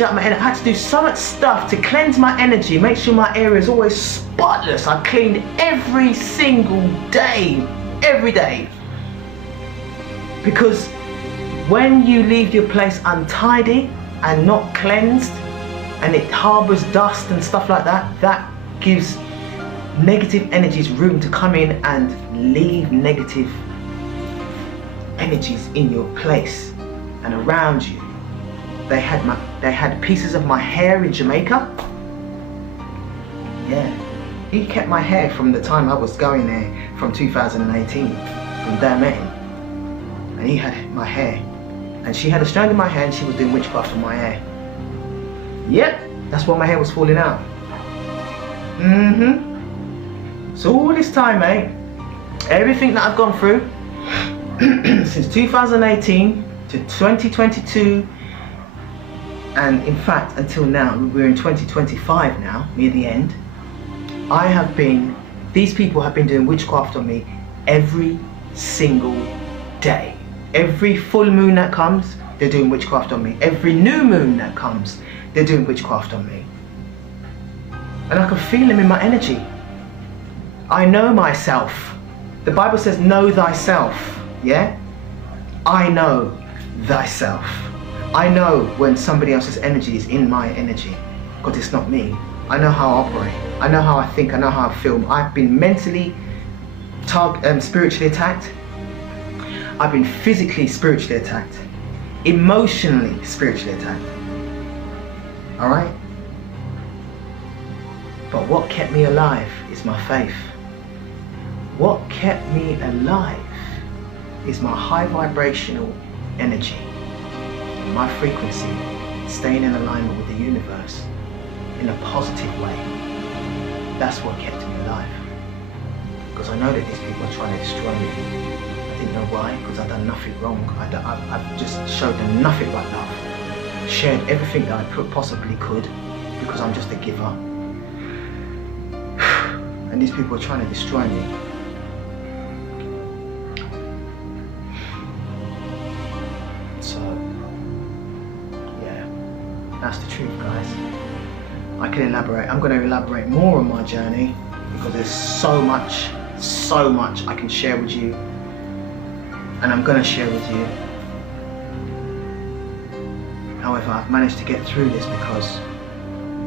up my energy. I had to do so much stuff to cleanse my energy, make sure my area is always spotless. I cleaned every single day, every day. Because when you leave your place untidy and not cleansed, and it harbors dust and stuff like that, that gives negative energies room to come in and leave negative energies in your place and around you. They had pieces of my hair in Jamaica. Yeah, he kept my hair from the time I was going there, from 2018, from day I met him. And he had my hair, and she had a strand in my hair, and she was doing witchcraft on my hair. Yep, that's why my hair was falling out. So all this time, mate, everything that I've gone through since 2018 to 2022, and in fact until now, we're in 2025 now, near the end, these people have been doing witchcraft on me every single day. Every full moon that comes, they're doing witchcraft on me. Every new moon that comes, they're doing witchcraft on me. And I can feel them in my energy. I know myself. The Bible says, know thyself, yeah? I know thyself. I know when somebody else's energy is in my energy, because it's not me. I know how I operate. I know how I think. I know how I feel. I've been mentally, spiritually attacked. I've been physically, spiritually attacked. Emotionally, spiritually attacked. All right? But what kept me alive is my faith. What kept me alive is my high vibrational energy, my frequency, staying in alignment with the universe in a positive way. That's what kept me alive. Because I know that these people are trying to destroy me. I didn't know why, because I've done nothing wrong. I've just showed them nothing but love. Shared everything that I possibly could, because I'm just a giver. And these people are trying to destroy me. So, yeah, that's the truth, guys. I can elaborate. I'm going to elaborate more on my journey, because there's so much I can share with you, and I'm going to share with you. However, I've managed to get through this because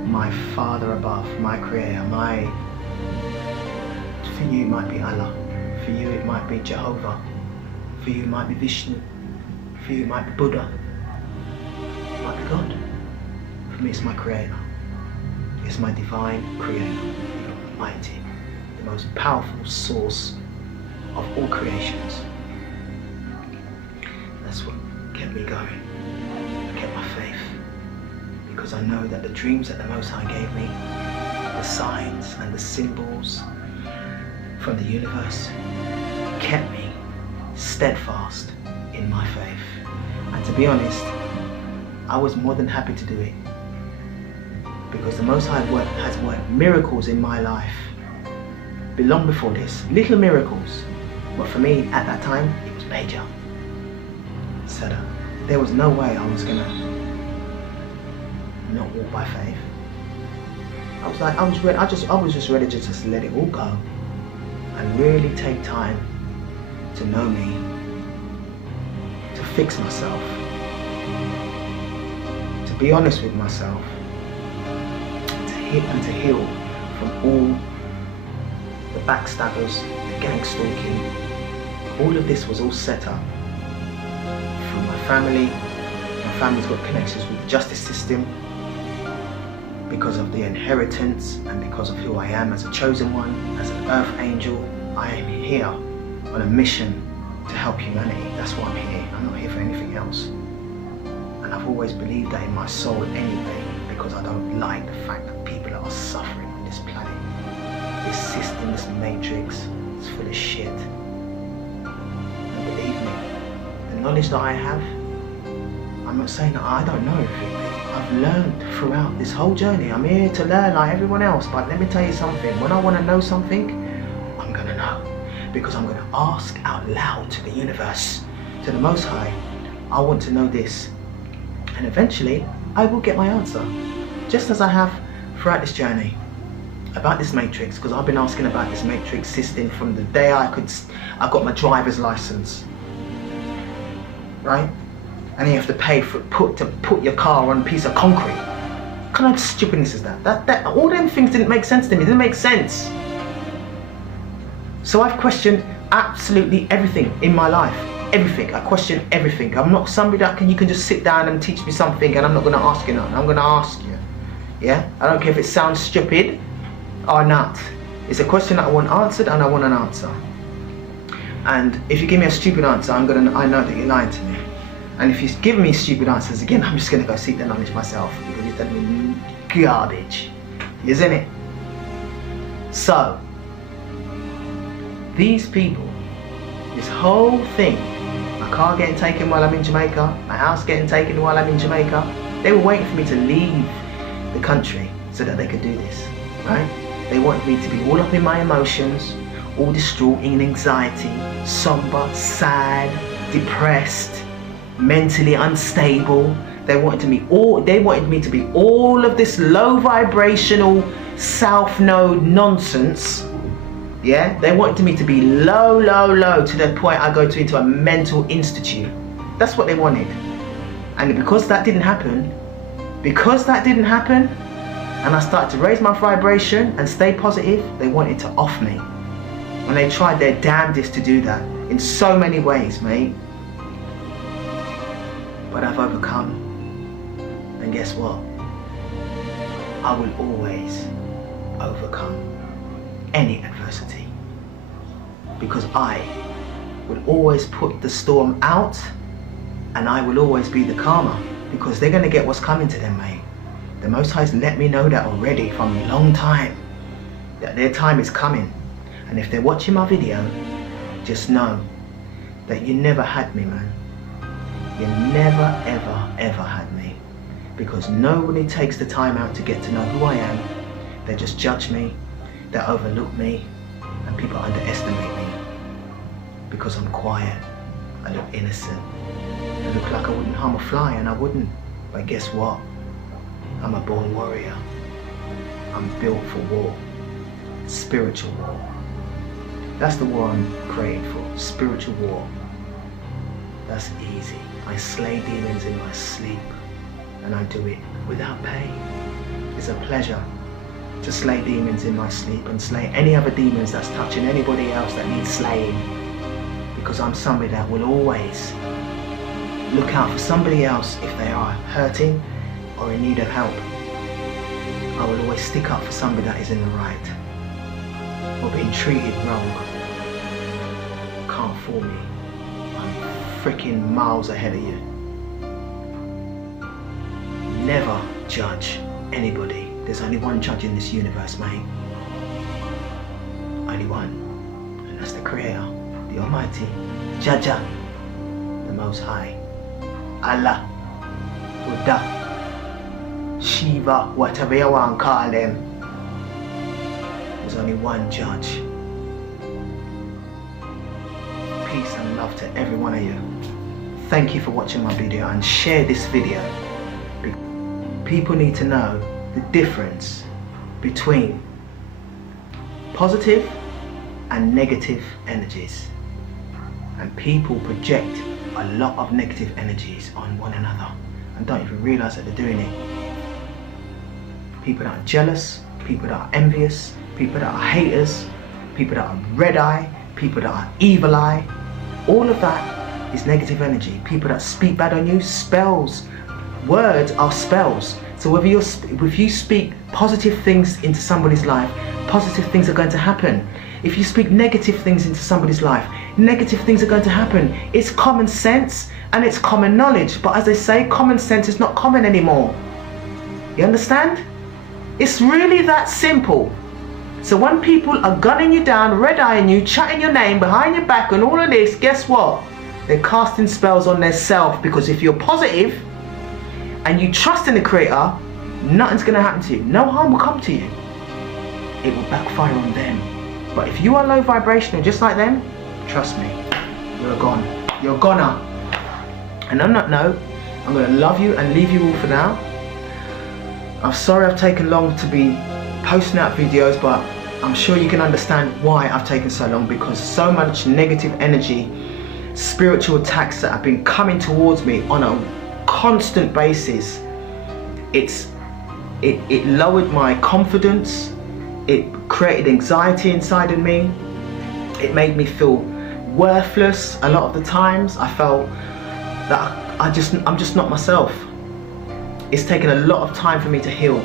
my Father above, my Creator, for you it might be Allah, for you it might be Jehovah, for you it might be Vishnu, for you it might be Buddha, it might be God. For me it's my Creator. It's my divine Creator, the Almighty, the most powerful source of all creations. That's what kept me going. I kept my faith, because I know that the dreams that the Most High gave me, the signs and the symbols from the universe, kept me steadfast in my faith. And to be honest, I was more than happy to do it, because the Most High has worked miracles in my life long before this. Little miracles, but for me at that time it was major. So there was no way I was gonna not walk by faith. I was just ready to just let it all go and really take time to know me, to fix myself, to be honest with myself, to heal from all the backstabbers, the gang stalking. All of this was all set up from my family. My family's got connections with the justice system because of the inheritance and because of who I am as a chosen one, as an earth angel. I am here on a mission to help humanity. That's why I'm here. I'm not here for anything else. And I've always believed that in my soul anyway, because I don't like the fact that people are suffering on this planet. This system, this matrix, is full of shit. And believe me, the knowledge that I have, I'm not saying that I don't know everything. I've learned throughout this whole journey. I'm here to learn like everyone else, but let me tell you something. When I want to know something, I'm going to know. Because I'm going to ask out loud to the universe, to the Most High. I want to know this. And eventually, I will get my answer. Just as I have throughout this journey. About this matrix, because I've been asking about this matrix system from the day I got my driver's license. Right? And you have to pay to put your car on a piece of concrete. What kind of stupidness is that? That all them things didn't make sense to me. It didn't make sense. So I've questioned absolutely everything in my life. Everything. I question everything. I'm not somebody that you can just sit down and teach me something and I'm not going to ask you nothing. I'm going to ask you. Yeah? I don't care if it sounds stupid or not. It's a question that I want answered and I want an answer. And if you give me a stupid answer, I know that you're lying to me. And if you give me stupid answers again, I'm just going to go seek the knowledge myself because you're telling me garbage, isn't it? So, these people, this whole thing, my car getting taken while I'm in Jamaica, my house getting taken while I'm in Jamaica, they were waiting for me to leave the country so that they could do this, right? They wanted me to be all up in my emotions, all distraught in anxiety, somber, sad, depressed, mentally unstable. They wanted me to be all of this low vibrational south node nonsense. Yeah, they wanted me to be low to the point I go into a mental institute. That's what they wanted. And because that didn't happen, and I started to raise my vibration and stay positive, they wanted to off me. And they tried their damnedest to do that in so many ways, mate. But I've overcome. And guess what? I will always overcome any adversity. Because I will always put the storm out and I will always be the calmer. Because they're going to get what's coming to them, mate. The Most High's let me know that already from a long time. That their time is coming. And if they're watching my video, just know that you never had me, man. You never, ever had me. Because nobody takes the time out to get to know who I am. They just judge me, they overlook me, and people underestimate me. Because I'm quiet, I look innocent. I look like I wouldn't harm a fly, and I wouldn't. But guess what? I'm a born warrior. I'm built for war. Spiritual war. That's the war I'm created for. Spiritual war. That's easy. I slay demons in my sleep, and I do it without pay. It's a pleasure to slay demons in my sleep and slay any other demons that's touching anybody else that needs slaying. Because I'm somebody that will always look out for somebody else if they are hurting or in need of help. I will always stick up for somebody that is in the right or being treated wrong. Can't fool me. I'm freaking miles ahead of you. Never judge anybody. There's only one judge in this universe, mate. Only one. And that's the Creator, the Almighty, Jaja, the Most High, Allah, Buddha, Shiva, whatever you want to call them. There's only one judge. Peace and love to every one of you. Thank you for watching my video and share this video. people need to know the difference between positive and negative energies. And people project a lot of negative energies on one another and don't even realise that they're doing it. People that are jealous, people that are envious, people that are haters, people that are red eye, people that are evil eye, all of that is negative energy. People that speak bad on you, spells. Words are spells. So if you speak positive things into somebody's life, positive things are going to happen. If you speak negative things into somebody's life, negative things are going to happen. It's common sense and it's common knowledge. But as they say, common sense is not common anymore. You understand? It's really that simple. So when people are gunning you down, red-eyeing you, chatting your name behind your back and all of this, guess what? They're casting spells on their self, because if you're positive and you trust in the Creator, nothing's going to happen to you. No harm will come to you. It will backfire on them. But if you are low vibrational just like them, trust me, you're gone. You're goner. And on that note, I'm going to love you and leave you all for now. I'm sorry I've taken long to be posting out videos, but I'm sure you can understand why I've taken so long, because so much negative energy, spiritual attacks that have been coming towards me on a constant basis. It lowered my confidence. It created anxiety inside of me. It made me feel worthless. A lot of the times I felt that I'm just not myself. It's taken a lot of time for me to heal,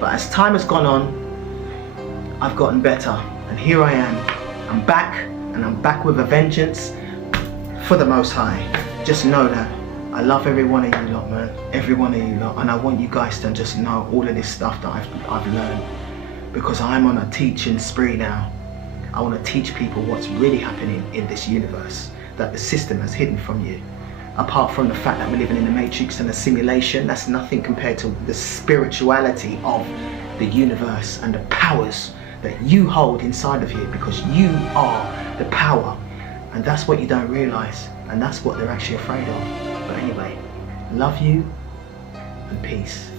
but as time has gone on, I've gotten better, and here I am. I'm back, and I'm back with a vengeance for the Most High. Just know that I love every one of you lot, man. Every one of you lot, and I want you guys to just know all of this stuff that I've learned, because I'm on a teaching spree now. I want to teach people what's really happening in this universe that the system has hidden from you. Apart from the fact that we're living in the matrix and a simulation, that's nothing compared to the spirituality of the universe and the powers that you hold inside of you, because you are the power. And that's what you don't realize, and that's what they're actually afraid of. But anyway, love you and peace.